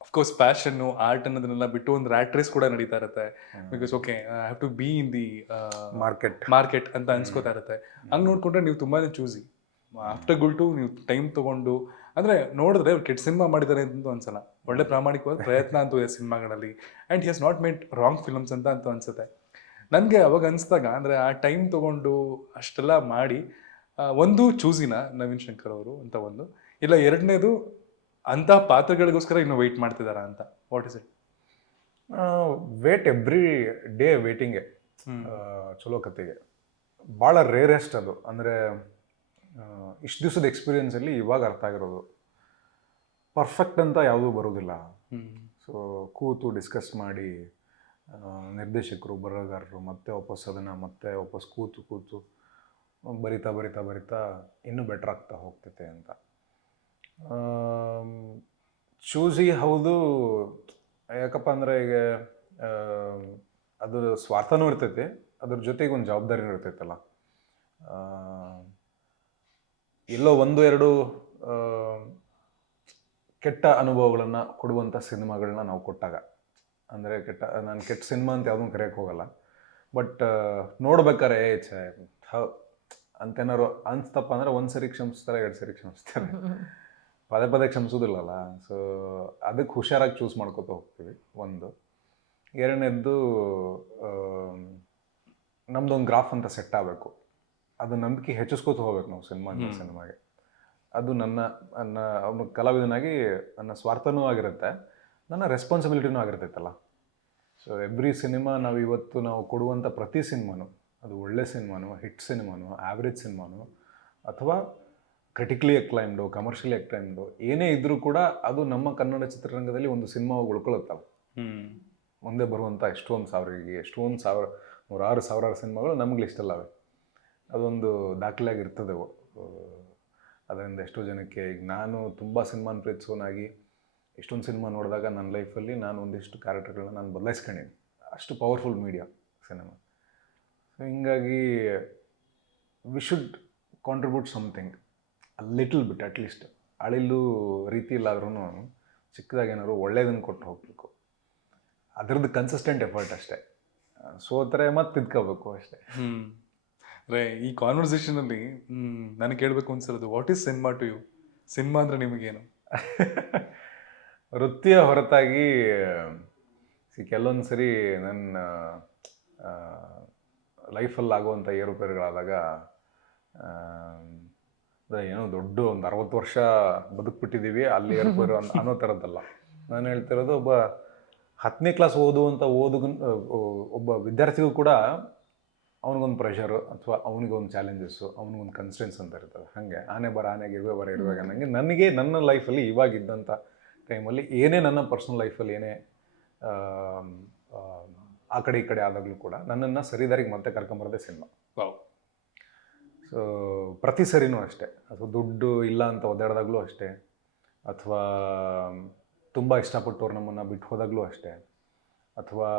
ಅಫ್ಕೋರ್ಸ್ ಪ್ಯಾಷನ್ನು ಆರ್ಟ್ ಅನ್ನೋದನ್ನೆಲ್ಲ ಬಿಟ್ಟು ಒಂದು ರ್ಯಾಟ್ ರೇಸ್ ಕೂಡ ನಡೀತಾ ಇರುತ್ತೆ. Because okay I have to be in the market ಅಂತ ಅನ್ಸ್ಕೋತಾ ಇರುತ್ತೆ. ಹಂಗೆ ನೋಡ್ಕೊಂಡ್ರೆ ನೀವು ತುಂಬಾನೇ ಚೂಸಿ. ಆಫ್ಟರ್ ಗುಲ್ಟು ನೀವು ಟೈಮ್ ತಗೊಂಡು, ಅಂದರೆ ನೋಡಿದ್ರೆ ಅವ್ರು ಕೆಟ್ಟ ಸಿನಿಮಾ ಮಾಡಿದ್ದಾರೆ ಅಂತೂ ಅನ್ಸಲ್ಲ. ಒಳ್ಳೆ ಪ್ರಾಮಾಣಿಕವಾದ ಪ್ರಯತ್ನ ಅಂತೂ ಇದೆ ಸಿನಿಮಾಗಳಲ್ಲಿ. And he has not made wrong films ಅಂತ ಅನ್ಸುತ್ತೆ ನನಗೆ. ಅವಾಗ ಅನಿಸ್ದಾಗ ಅಂದರೆ ಆ ಟೈಮ್ ತಗೊಂಡು ಅಷ್ಟೆಲ್ಲ ಮಾಡಿ, ಒಂದು ಚೂಸಿನ ನವೀನ್ ಶಂಕರ್ ಅವರು ಅಂತ ಒಂದು, ಇಲ್ಲ ಎರಡನೇದು ಅಂಥ ಪಾತ್ರಗಳಿಗೋಸ್ಕರ ಇನ್ನು ವೆಯ್ಟ್ ಮಾಡ್ತಿದ್ದಾರಾ ಅಂತ. What is it? Wait every day ವೇಟಿಂಗೆ ಚಲೋ ಕತೆಗೆ ಭಾಳ ರೇರೆಸ್ಟ್ ಅದು. ಅಂದರೆ ಇಷ್ಟು ದಿವಸದ ಎಕ್ಸ್ಪೀರಿಯನ್ಸಲ್ಲಿ ಇವಾಗ ಅರ್ಥ ಆಗಿರೋದು, ಪರ್ಫೆಕ್ಟ್ ಅಂತ ಯಾವುದೂ ಬರೋದಿಲ್ಲ. ಸೊ ಕೂತು ಡಿಸ್ಕಸ್ ಮಾಡಿ ನಿರ್ದೇಶಕರು, ಬರಹಗಾರರು ಮತ್ತೆ ವಾಪಸ್ ಅದನ್ನು ಮತ್ತೆ ವಾಪಸ್ ಕೂತು ಬರಿತಾ ಇನ್ನೂ ಬೆಟ್ರ್ ಆಗ್ತಾ ಹೋಗ್ತೈತೆ ಅಂತ. ಚೂಸಿ ಹೌದು. ಯಾಕಪ್ಪ ಅಂದರೆ ಈಗ ಅದು ಸ್ವಾರ್ಥನೂ ಇರ್ತೈತಿ, ಅದ್ರ ಜೊತೆಗೆ ಒಂದು ಜವಾಬ್ದಾರಿನೂ ಇರ್ತೈತಲ್ಲ. ಎಲ್ಲೋ ಒಂದು ಎರಡು ಕೆಟ್ಟ ಅನುಭವಗಳನ್ನು ಕೊಡುವಂಥ ಸಿನಿಮಾಗಳನ್ನ ನಾವು ಕೊಟ್ಟಾಗ, ಅಂದರೆ ನಾನು ಕೆಟ್ಟ ಸಿನಿಮಾ ಅಂತ ಯಾವುದೂ ಕರೆಯೋಕ್ಕೆ ಹೋಗಲ್ಲ, ಬಟ್ ನೋಡ್ಬೇಕಾರೆ ಅಂತೇನಾರು ಅನಿಸ್ತಪ್ಪ ಅಂದರೆ ಒಂದು ಸರಿ ಕ್ಷಮಿಸ್ತಾರೆ, 2 ಸರಿ ಕ್ಷಮಿಸ್ತಾರೆ, ಪದೇ ಕ್ಷಮಿಸೋದಿಲ್ಲಲ್ಲ. ಸೊ ಅದಕ್ಕೆ ಹುಷಾರಾಗಿ ಚೂಸ್ ಮಾಡ್ಕೊತ ಹೋಗ್ತೀವಿ. ಒಂದು ಎರಡನೇದ್ದು, ನಮ್ಮದೊಂದು ಗ್ರಾಫ್ ಅಂತ ಸೆಟ್ ಆಗಬೇಕು. ಅದು ನಂಬಿಕೆ ಹೆಚ್ಚಿಸ್ಕೋತ ಹೋಗ್ಬೇಕು ನಾವು ಸಿನಿಮಾಗೆ. ಅದು ನನ್ನ ಕಲಾವಿದನಾಗಿ ನನ್ನ ಸ್ವಾರ್ಥನೂ ಆಗಿರುತ್ತೆ, ನನ್ನ ರೆಸ್ಪಾನ್ಸಿಬಿಲಿಟಿನೂ ಆಗಿರ್ತೈತಲ್ಲ. ಸೊ ಎವ್ರಿ ಸಿನಿಮಾ ನಾವು ಕೊಡುವಂಥ ಪ್ರತಿ ಸಿನಿಮಾನು, ಅದು ಒಳ್ಳೆ ಸಿನಿಮಾನು, ಹಿಟ್ ಸಿನಿಮಾನು, ಆ್ಯಾವ್ರೇಜ್ ಸಿನಿಮಾನು, ಅಥವಾ ಕ್ರಿಟಿಕಲಿ ಅಕ್ಲೈಮ್ಡು, ಕಮರ್ಷಿಯಲಿ ಅಕ್ಲೈಮ್ಡು, ಏನೇ ಇದ್ದರೂ ಕೂಡ ಅದು ನಮ್ಮ ಕನ್ನಡ ಚಿತ್ರರಂಗದಲ್ಲಿ ಒಂದು ಸಿನಿಮಾ ಉಳ್ಕೊಳ್ಳುತ್ತಲ್ಲ. ಮುಂದೆ ಬರುವಂಥ ಎಷ್ಟೊಂದು ಸಾವಿರಾರು ಸಿನಿಮಾಗಳು ನಮಗೆ ಲಿಸ್ಟಲ್ಲವೆ. ಅದೊಂದು ದಾಖಲೆಯಾಗಿರ್ತದೆ. ಅದರಿಂದ ಎಷ್ಟೋ ಜನಕ್ಕೆ, ಈಗ ನಾನು ತುಂಬ ಸಿನಿಮಾನ ಪ್ರೀತಿಸೋನಾಗಿ ಎಷ್ಟೊಂದು ಸಿನಿಮಾ ನೋಡಿದಾಗ ನನ್ನ ಲೈಫಲ್ಲಿ ನಾನು ಒಂದಿಷ್ಟು ಕ್ಯಾರೆಕ್ಟರ್ಗಳನ್ನ ನಾನು ಬದಲಾಯಿಸ್ಕೊಂಡಿನಿ. ಅಷ್ಟು ಪವರ್ಫುಲ್ ಮೀಡಿಯಾ ಸಿನಿಮಾ. ಸೊ ಹಿಂಗಾಗಿ we should contribute something, a little bit at least. ಅಳಿಲು ರೀತಿ ಇಲ್ಲಾದ್ರೂ ಚಿಕ್ಕದಾಗಿ ಏನಾದ್ರು ಒಳ್ಳೇದನ್ನು ಕೊಟ್ಟು ಹೋಗಬೇಕು. ಅದರದ್ದು ಕನ್ಸಿಸ್ಟೆಂಟ್ ಎಫರ್ಟ್ ಅಷ್ಟೇ. ಸೋತ್ರೆ ಮತ್ತೆ ತಿದ್ಕೋಬೇಕು ಅಷ್ಟೇ. ಈ ಕಾನ್ವರ್ಸೇಷನಲ್ಲಿ ನನಗೆ ಕೇಳಬೇಕು ಅನ್ಸಿರೋದು, what is cinema to you? Cinema ಅಂದರೆ ನಿಮಗೇನು? ವೃತ್ತಿಯ ಹೊರತಾಗಿ ಕೆಲವೊಂದು ಸರಿ ನನ್ನ ಲೈಫಲ್ಲಿ ಆಗುವಂಥ ಏರುಪೇರುಗಳಾದಾಗ, ಏನೋ ದೊಡ್ಡ ಒಂದು 60 ವರ್ಷ ಬದುಕ್ಬಿಟ್ಟಿದ್ದೀವಿ ಅಲ್ಲಿ ಏರುಪೇರು ಅನ್ನೋ ಥರದ್ದಲ್ಲ. ನಾನು ಹೇಳ್ತಿರೋದು, ಒಬ್ಬ 10ನೇ ಕ್ಲಾಸ್ ಓದುವಂಥ ಒಬ್ಬ ವಿದ್ಯಾರ್ಥಿಗೂ ಕೂಡ ಅವನಿಗೊಂದು ಪ್ರೆಷರು, ಅಥವಾ ಅವನಿಗೊಂದು ಚಾಲೆಂಜಸ್ಸು, ಅವನಿಗೊಂದು ಕನ್ಸ್ಟೆನ್ಸ್ ಅಂತ ಇರ್ತದೆ. ಹಾಗೆ ಆನೆಗೆ ಇರುವಾಗ ನನಗೆ ನನ್ನ ಲೈಫಲ್ಲಿ ಇವಾಗಿದ್ದಂಥ ಟೈಮಲ್ಲಿ ಏನೇ ನನ್ನ ಪರ್ಸ್ನಲ್ ಲೈಫಲ್ಲಿ ಏನೇ ಆ ಕಡೆ ಈ ಕಡೆ ಆದಾಗಲೂ ಕೂಡ ನನ್ನನ್ನು ಸರಿದಾರಿಗೆ ಮತ್ತೆ ಕರ್ಕೊಂಬರೋದೇ ಸಿನಿಮಾ. ಸೊ ಪ್ರತಿ ಸರಿನೂ ಅಷ್ಟೇ. ಅಥವಾ ದುಡ್ಡು ಇಲ್ಲ ಅಂತ ಒದ್ದಾಡಿದಾಗಲೂ ಅಷ್ಟೇ, ಅಥವಾ ತುಂಬ ಇಷ್ಟಪಟ್ಟವ್ರು ನಮ್ಮನ್ನು ಬಿಟ್ಟು ಹೋದಾಗಲೂ ಅಷ್ಟೇ, ಅಥವಾ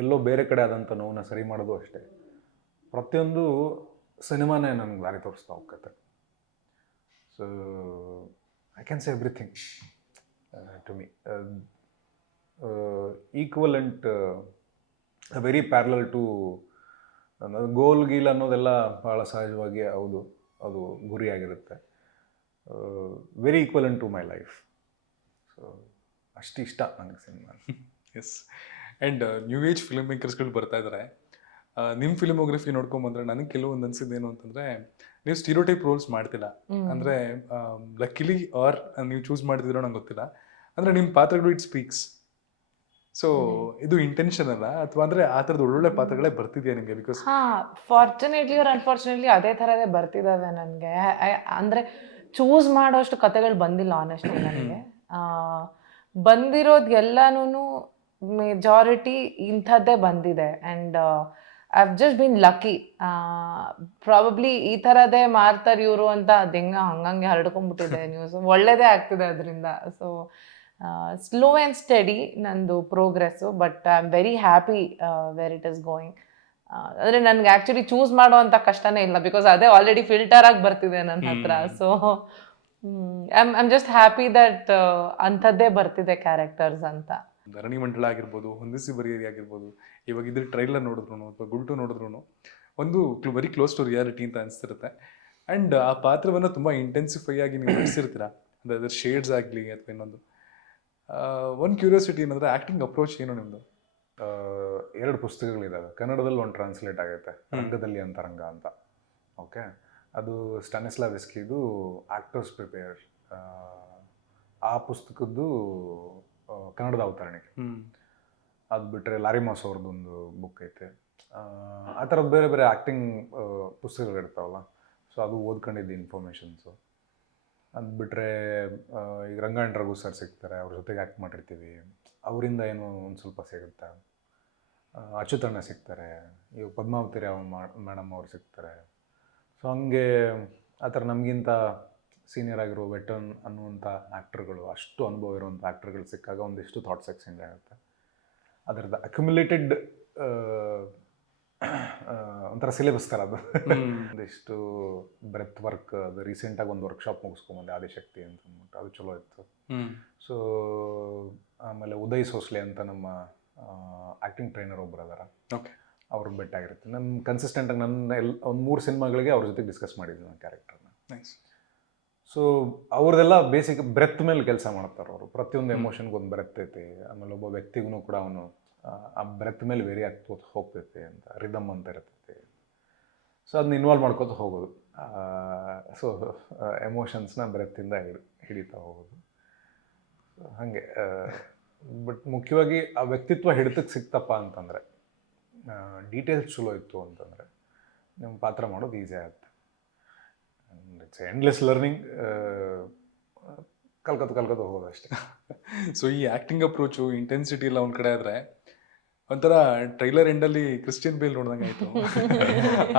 ಎಲ್ಲೋ ಬೇರೆ ಕಡೆ ಆದಂಥ ನೋವನ್ನ ಸರಿ ಮಾಡೋದು ಅಷ್ಟೇ. ಪ್ರತಿಯೊಂದು ಸಿನಿಮಾನೇ ನನಗೆ ದಾರಿ ತೋರಿಸ್ತಾ ಹೋಗ್ತದೆ. So I can say everything to me. Equivalent, very parallel to goal ಗೀಲ್ ಅನ್ನೋದೆಲ್ಲ ಭಾಳ ಸಹಜವಾಗಿ ಹೌದು, ಅದು ಗುರಿಯಾಗಿರುತ್ತೆ. Very equivalent to my life. So ಅಷ್ಟು ಇಷ್ಟ ನನಗೆ cinema. Yes. And new age film ಮೇಕರ್ಸ್ಗಳು ಬರ್ತಾ ಇದ್ದಾರೆ. ನಿಮ್ಮ ಫಿಲ್ಮೋಗ್ರಫಿ ನೋಡ್ಕೊಂಬಂದ್ರೆ ನನಗೆ ಕೆಲವೊಂದು ಅನಿಸಿದ್ದೇನು ಅಂತಂದರೆ, ನೀವು ಸ್ಟೀರಿಯೋಟೈಪ್ ರೋಲ್ಸ್ ಮಾಡ್ತಿಲ್ಲ. ಅಂದರೆ ಲಕ್ಕಿಲಿ ಆರ್ ನೀವು ಚೂಸ್ ಮಾಡ್ತಿದ್ರೋ ನಂಗೆ ಗೊತ್ತಿಲ್ಲ. ಅಂದರೆ ನಿಮ್ಮ ಪಾತ್ರಗಳು ಇಟ್ ಸ್ಪೀಕ್ಸ್. ಸೊ ಇದು ಇಂಟೆನ್ಷನ್ ಅಲ್ಲ, ಅಥವಾ ಅಂದರೆ ಆ ಥರದ್ದು ಒಳ್ಳೊಳ್ಳೆ ಪಾತ್ರಗಳೇ ಬರ್ತಿದೆಯಾ ನಿಮಗೆ? ಬಿಕಾಸ್ ಫಾರ್ಚುನೇಟ್ಲಿ ಆರ್ ಅನ್ಫಾರ್ಚುನೇಟ್ಲಿ ಅದೇ ಥರದೇ ಬರ್ತಿದ್ದಾವೆ ನನಗೆ. ಅಂದರೆ ಚೂಸ್ ಮಾಡೋಷ್ಟು ಕತೆಗಳು ಬಂದಿಲ್ಲ ಆನೆಸ್ಟ್ಲಿ ನನಗೆ. ಬಂದಿರೋದು ಎಲ್ಲನೂ ಮೆಜಾರಿಟಿ ಇಂಥದ್ದೇ ಬಂದಿದೆ. And I have just bean lucky. Probably ಈ ಥರದೇ ಮಾರ್ತಾರೆ ಇವರು ಅಂತ ಅದು ಹಂಗಂಗೆ ಹರಡ್ಕೊಂಡ್ಬಿಟ್ಟಿದೆ ನ್ಯೂಸ್. ಒಳ್ಳೇದೇ ಆಗ್ತಿದೆ ಅದರಿಂದ. ಸೊ ಸ್ಲೋ ಆ್ಯಂಡ್ ಸ್ಟಡಿ ನಂದು progress, but I am very happy where it is going. ಅಂದರೆ ನನಗೆ ಆ್ಯಕ್ಚುಲಿ ಚೂಸ್ ಮಾಡುವಂಥ ಕಷ್ಟನೇ ಇಲ್ಲ, ಬಿಕಾಸ್ ಅದೇ ಆಲ್ರೆಡಿ ಫಿಲ್ಟರ್ ಆಗಿ ಬರ್ತಿದೆ ನನ್ನ ಹತ್ರ. So I'm just happy that ಅಂಥದ್ದೇ ಬರ್ತಿದೆ ಕ್ಯಾರೆಕ್ಟರ್ಸ್ ಅಂತ. ಧರಣಿ ಮಂಡಳ ಆಗಿರ್ಬೋದು, ಹೊಂದಿಸಿ ಬರಿಯರಿ ಆಗಿರ್ಬೋದು, ಇವಾಗ ಇದ್ರ ಟ್ರೈಲರ್ ನೋಡಿದ್ರು ಅಥವಾ ಗುಲ್ಟು ನೋಡಿದ್ರು ಒಂದು ವೆರಿ ಕ್ಲೋಸ್ ಟು ರಿಯಾಲಿಟಿ ಅಂತ ಅನಿಸ್ತಿರುತ್ತೆ. ಆ್ಯಂಡ್ ಆ ಪಾತ್ರವನ್ನು ತುಂಬ ಇಂಟೆನ್ಸಿಫೈ ಆಗಿ ನೀವು ನಡೆಸಿರ್ತೀರ, ಅಂದರೆ ಅದ್ರ ಶೇಡ್ಸ್ ಆಗಲಿ ಅಥವಾ ಇನ್ನೊಂದು. ಒಂದು ಕ್ಯೂರಿಯಾಸಿಟಿ ಏನಂದರೆ ಆ್ಯಕ್ಟಿಂಗ್ ಅಪ್ರೋಚ್ ಏನು ನಿಮ್ಮದು? 2 ಪುಸ್ತಕಗಳಿದ್ದಾವೆ. ಕನ್ನಡದಲ್ಲಿ ಒಂದು ಟ್ರಾನ್ಸ್ಲೇಟ್ ಆಗೈತೆ, ರಂಗದಲ್ಲಿ ಅಂತರಂಗ ಅಂತ. ಓಕೆ, ಅದು ಸ್ಟಾನಿಸ್ಲಾವಿಸ್ಕಿದು ಆಕ್ಟರ್ಸ್ ಪ್ರಿಪೇರ್, ಆ ಪುಸ್ತಕದ್ದು ಕನ್ನಡದ ಅವತರಣಿಕೆ. ಅದು ಬಿಟ್ಟರೆ ಲಾರಿಮಾಸ್ ಅವ್ರದ್ದೊಂದು ಬುಕ್ ಐತೆ. ಆ ಥರದ್ದು ಬೇರೆ ಬೇರೆ ಆ್ಯಕ್ಟಿಂಗ್ ಪುಸ್ತಕಗಳಿರ್ತಾವಲ್ಲ, ಸೊ ಅದು ಓದ್ಕೊಂಡಿದ್ದು ಇನ್ಫಾರ್ಮೇಷನ್ಸು. ಅದು ಬಿಟ್ಟರೆ ಈಗ ರಂಗಾಯಣ ರಘು ಸರ್ ಸಿಗ್ತಾರೆ, ಅವ್ರ ಜೊತೆಗೆ ಆ್ಯಕ್ಟ್ ಮಾಡಿರ್ತೀವಿ, ಅವರಿಂದ ಏನು ಒಂದು ಸ್ವಲ್ಪ ಸಿಗುತ್ತೆ. ಅಚ್ಯುತಣ್ಣ ಸಿಗ್ತಾರೆ, ಇವಾಗ ಪದ್ಮಾವತಿ ರಾವ್ ಮೇಡಮ್ ಅವ್ರು ಸಿಗ್ತಾರೆ. ಸೊ ಹಂಗೆ ಆ ಥರ ನಮಗಿಂತ ಸೀನಿಯರ್ ಆಗಿರೋ ವೆಟರ್ನ್ ಅನ್ನುವಂಥ ಆ್ಯಕ್ಟರ್ಗಳು, ಅಷ್ಟು ಅನುಭವ ಇರುವಂಥ ಆ್ಯಕ್ಟರ್ಗಳು ಸಿಕ್ಕಾಗ ಒಂದಿಷ್ಟು ಥಾಟ್ಸ್ ಎಕ್ಸ್ಚೇಂಜ್ ಆಗುತ್ತೆ. ಅದರದ್ದು ಅಕ್ಯುಮುಲೇಟೆಡ್ ಒಂಥರ ಸಿಲೆಬಸ್ ಥರ ಅದು. ಒಂದಿಷ್ಟು ಬ್ರೆತ್ ವರ್ಕ್, ಅದು ರೀಸೆಂಟಾಗಿ ಒಂದು ವರ್ಕ್ಶಾಪ್ ಮುಗಿಸ್ಕೊಂಬಂದೆ, ಆದಿಶಕ್ತಿ ಅಂತ ಅಂದ್ಬಿಟ್ಟು, ಅದು ಚಲೋ ಇತ್ತು. ಸೊ ಆಮೇಲೆ ಉದಯ್ ಸೋಸ್ಲೆ ಅಂತ ನಮ್ಮ ಆ್ಯಕ್ಟಿಂಗ್ ಟ್ರೈನರ್ ಒಬ್ಬರು ಅದಾರ, ಓಕೆ, ಅವ್ರಿಗೆ ಬೆಟ್ಟಾಗಿರುತ್ತೆ. ನನ್ನ ಕನ್ಸಿಸ್ಟೆಂಟಾಗಿ ನನ್ನ ಒಂದು 3 ಸಿನಿಮಾಗಳಿಗೆ ಅವ್ರ ಜೊತೆ ಡಿಸ್ಕಸ್ ಮಾಡಿದ್ವಿ ನನ್ನ ಕ್ಯಾರೆಕ್ಟರ್ನ. ನೈಸ್. ಸೊ ಅವ್ರದ್ದೆಲ್ಲ ಬೇಸಿಕ್ ಬ್ರೆತ್ ಮೇಲೆ ಕೆಲಸ ಮಾಡ್ತಾರೆ ಅವರು. ಪ್ರತಿಯೊಂದು ಎಮೋಷನ್ಗೆ ಒಂದು ಬ್ರೆತ್ ಐತಿ. ಆಮೇಲೆ ಒಬ್ಬ ವ್ಯಕ್ತಿಗೂ ಕೂಡ ಅವನು ಆ ಬ್ರೆತ್ ಮೇಲೆ ವೇರಿ ಆಗ್ತಾ ಹೋಗ್ತೈತೆ ಅಂತ, ರಿದಮ್ ಅಂತ ಇರ್ತೈತಿ. ಸೊ ಅದನ್ನ ಇನ್ವಾಲ್ವ್ ಮಾಡ್ಕೋತ ಹೋಗೋದು. ಸೊ ಎಮೋಷನ್ಸ್ನ ಬ್ರೆತ್ತಿಂದ ಹಿಡಿತಾ ಹೋಗೋದು. ಹಾಗೆ ಬಟ್ ಮುಖ್ಯವಾಗಿ ಆ ವ್ಯಕ್ತಿತ್ವ ಹಿಡಿತಕ್ಕೆ ಸಿಕ್ತಪ್ಪ ಅಂತಂದರೆ, ಡೀಟೇಲ್ಸ್ ಚಲೋ ಇತ್ತು ಅಂತಂದರೆ ನಿಮ್ಮ ಪಾತ್ರ ಮಾಡೋದು ಈಸಿ ಆಗುತ್ತೆ. ಇಟ್ಸ್ ಎಂಡ್ಲೆಸ್ ಲರ್ನಿಂಗ್, ಕಲ್ಕೋತ ಹೋಗೋದು ಅಷ್ಟೇ. ಸೊ ಈ ಆ್ಯಕ್ಟಿಂಗ್ ಅಪ್ರೋಚು, ಇಂಟೆನ್ಸಿಟಿ ಎಲ್ಲ ಒಂದು ಕಡೆ ಆದರೆ ಒಂಥರ ಟ್ರೈಲರ್ ಎಂಡಲ್ಲಿ ಕ್ರಿಶ್ಚಿಯನ್ ಬೇಲ್ ನೋಡ್ದಂಗೆ ಆಯಿತು.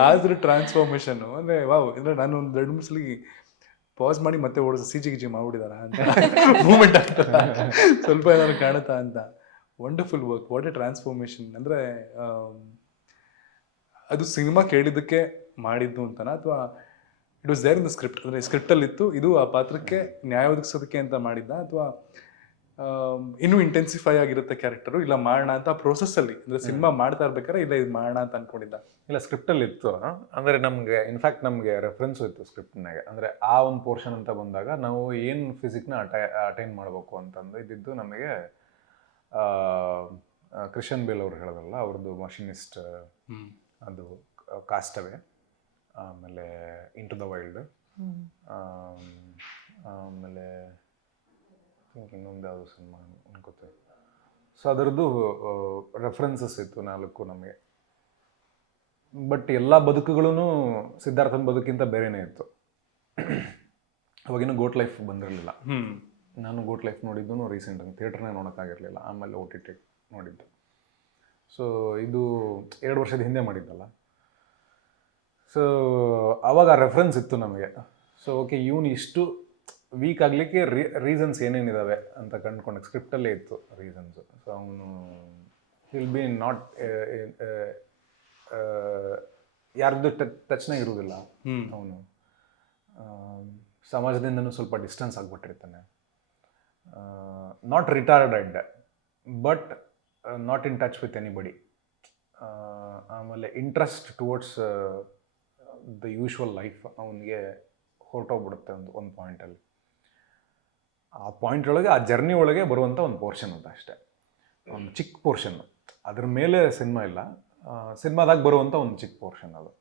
ಆದ್ರೆ ಟ್ರಾನ್ಸ್ಫಾರ್ಮೇಷನ್ನು ಅಂದರೆ ವಾವ್, ಅಂದರೆ ನಾನು ಒಂದು 2-3 ಸಲ ಪಾಸ್ ಮಾಡಿ ಮತ್ತೆ ಓಡಿಸ CG ಮಾಡ್ಬಿಟ್ಟಿದಾರ ಅಂತ ಮೂಮೆಂಟ್ ಆಗ್ತದೆ, ಸ್ವಲ್ಪ ಏನಾದ್ರು ಕಾಣುತ್ತಾ ಅಂತ. Wonderful work, what a transformation. ಅಂದರೆ ಅದು ಸಿನಿಮಾ ಕೇಳಿದ್ದಕ್ಕೆ ಮಾಡಿದ್ದು ಅಂತನಾ, ಅಥವಾ it was there in the script, ಅಂದರೆ ಸ್ಕ್ರಿಪ್ಟಲ್ಲಿತ್ತು, ಇದು ಆ ಪಾತ್ರಕ್ಕೆ ನ್ಯಾಯ ಒದಗಿಸೋದಕ್ಕೆ ಅಂತ ಮಾಡಿದ್ದ, ಅಥವಾ ಇನ್ನೂ ಇಂಟೆನ್ಸಿಫೈ ಆಗಿರುತ್ತೆ ಕ್ಯಾರೆಕ್ಟರು, ಇಲ್ಲ ಮಾಡೋಣ ಅಂತ ಪ್ರೋಸೆಸ್ಸಲ್ಲಿ, ಅಂದರೆ ಸಿನಿಮಾ ಮಾಡ್ತಾ ಇರ್ಬೇಕಾದ್ರೆ ಇಲ್ಲ ಇದು ಮಾಡೋಣ ಅಂತ ಅನ್ಕೊಂಡಿದ್ದ? ಇಲ್ಲ, ಸ್ಕ್ರಿಪ್ಟಲ್ಲಿ ಇತ್ತು. ಅಂದರೆ ನಮಗೆ ಇನ್ಫ್ಯಾಕ್ಟ್ ನಮಗೆ ರೆಫರೆನ್ಸು ಇತ್ತು ಸ್ಕ್ರಿಪ್ಟ್ನಾಗೆ. ಅಂದರೆ ಆ ಒಂದು ಪೋರ್ಷನ್ ಅಂತ ಬಂದಾಗ ನಾವು ಏನು ಫಿಸಿಕ್ನ ಅಟೈನ್ ಮಾಡಬೇಕು ಅಂತಂದು ಇದ್ದಿದ್ದು ನಮಗೆ ಕ್ರಿಶ್ಚಿಯನ್ ಬೇಲ್ ಅವ್ರು ಹೇಳೋದಲ್ಲ, ಅವ್ರದ್ದು ಮಷಿನಿಸ್ಟ್, ಅದು ಕಾಸ್ಟವೇ, ಆಮೇಲೆ ಇಂಟು ದ ವೈಲ್ಡ್, ಆಮೇಲೆ ಇನ್ನೊಂದು ಯಾವುದು ಸಿನಿಮಾ ಅನ್ಕೋತೇವೆ. ಸೊ ಅದರದ್ದು ರೆಫರೆನ್ಸಸ್ ಇತ್ತು 4 ನಮಗೆ. ಬಟ್ ಎಲ್ಲ ಬದುಕುಗಳೂ ಸಿದ್ಧಾರ್ಥನ ಬದುಕಿಂತ ಬೇರೆಯೇ ಇತ್ತು. ಅವಾಗಿನ್ನೂ ಗೋಟ್ ಲೈಫ್ ಬಂದಿರಲಿಲ್ಲ. ನಾನು ಗೋಟ್ ಲೈಫ್ ನೋಡಿದ್ದು ರೀಸೆಂಟಾಗಿ, ಥಿಯೇಟ್ರನ್ನೇ ನೋಡೋಕ್ಕಾಗಿರಲಿಲ್ಲ, ಆಮೇಲೆ OTT ನೋಡಿದ್ದು. ಸೊ ಇದು 2 ವರ್ಷದ ಹಿಂದೆ ಮಾಡಿದ್ದಲ್ಲ. ಸೊ ಆವಾಗ ರೆಫರೆನ್ಸ್ ಇತ್ತು ನಮಗೆ. ಸೊ ಓಕೆ, ಇವನು ಇಷ್ಟು ವೀಕ್ ಆಗಲಿಕ್ಕೆ ರೀಸನ್ಸ್ ಏನೇನಿದ್ದಾವೆ ಅಂತ ಕಂಡುಕೊಂಡೆ, ಸ್ಕ್ರಿಪ್ಟಲ್ಲೇ ಇತ್ತು ರೀಸನ್ಸು. ಸೊ ಅವನು ವಿಲ್ ಬಿ ನಾಟ್ ಯಾರ್ದು ಟಚ್ನಾಗ ಇರುವುದಿಲ್ಲ ಅವನು. ಸಮಾಜದಿಂದನೂ ಸ್ವಲ್ಪ ಡಿಸ್ಟೆನ್ಸ್ ಆಗಿಬಿಟ್ಟಿರ್ತಾನೆ. Not retarded but not in touch with anybody. ಆಮೇಲೆ interest towards the usual life ಅವನಿಗೆ ಹೊರಟೋಗ್ಬಿಡುತ್ತೆ ಒಂದು ಪಾಯಿಂಟಲ್ಲಿ. ಆ ಪಾಯಿಂಟ್ ಒಳಗೆ, ಆ ಜರ್ನಿ ಒಳಗೆ ಬರುವಂಥ ಒಂದು ಪೋರ್ಷನ್ ಅಂತ ಅಷ್ಟೇ, ಒಂದು ಚಿಕ್ಕ ಪೋರ್ಷನ್ನು. ಅದ್ರ ಮೇಲೆ ಸಿನಿಮಾ ಇಲ್ಲ, ಸಿನಿಮಾದಾಗ ಬರುವಂಥ ಒಂದು ಚಿಕ್ಕ ಪೋರ್ಷನ್ ಅದು.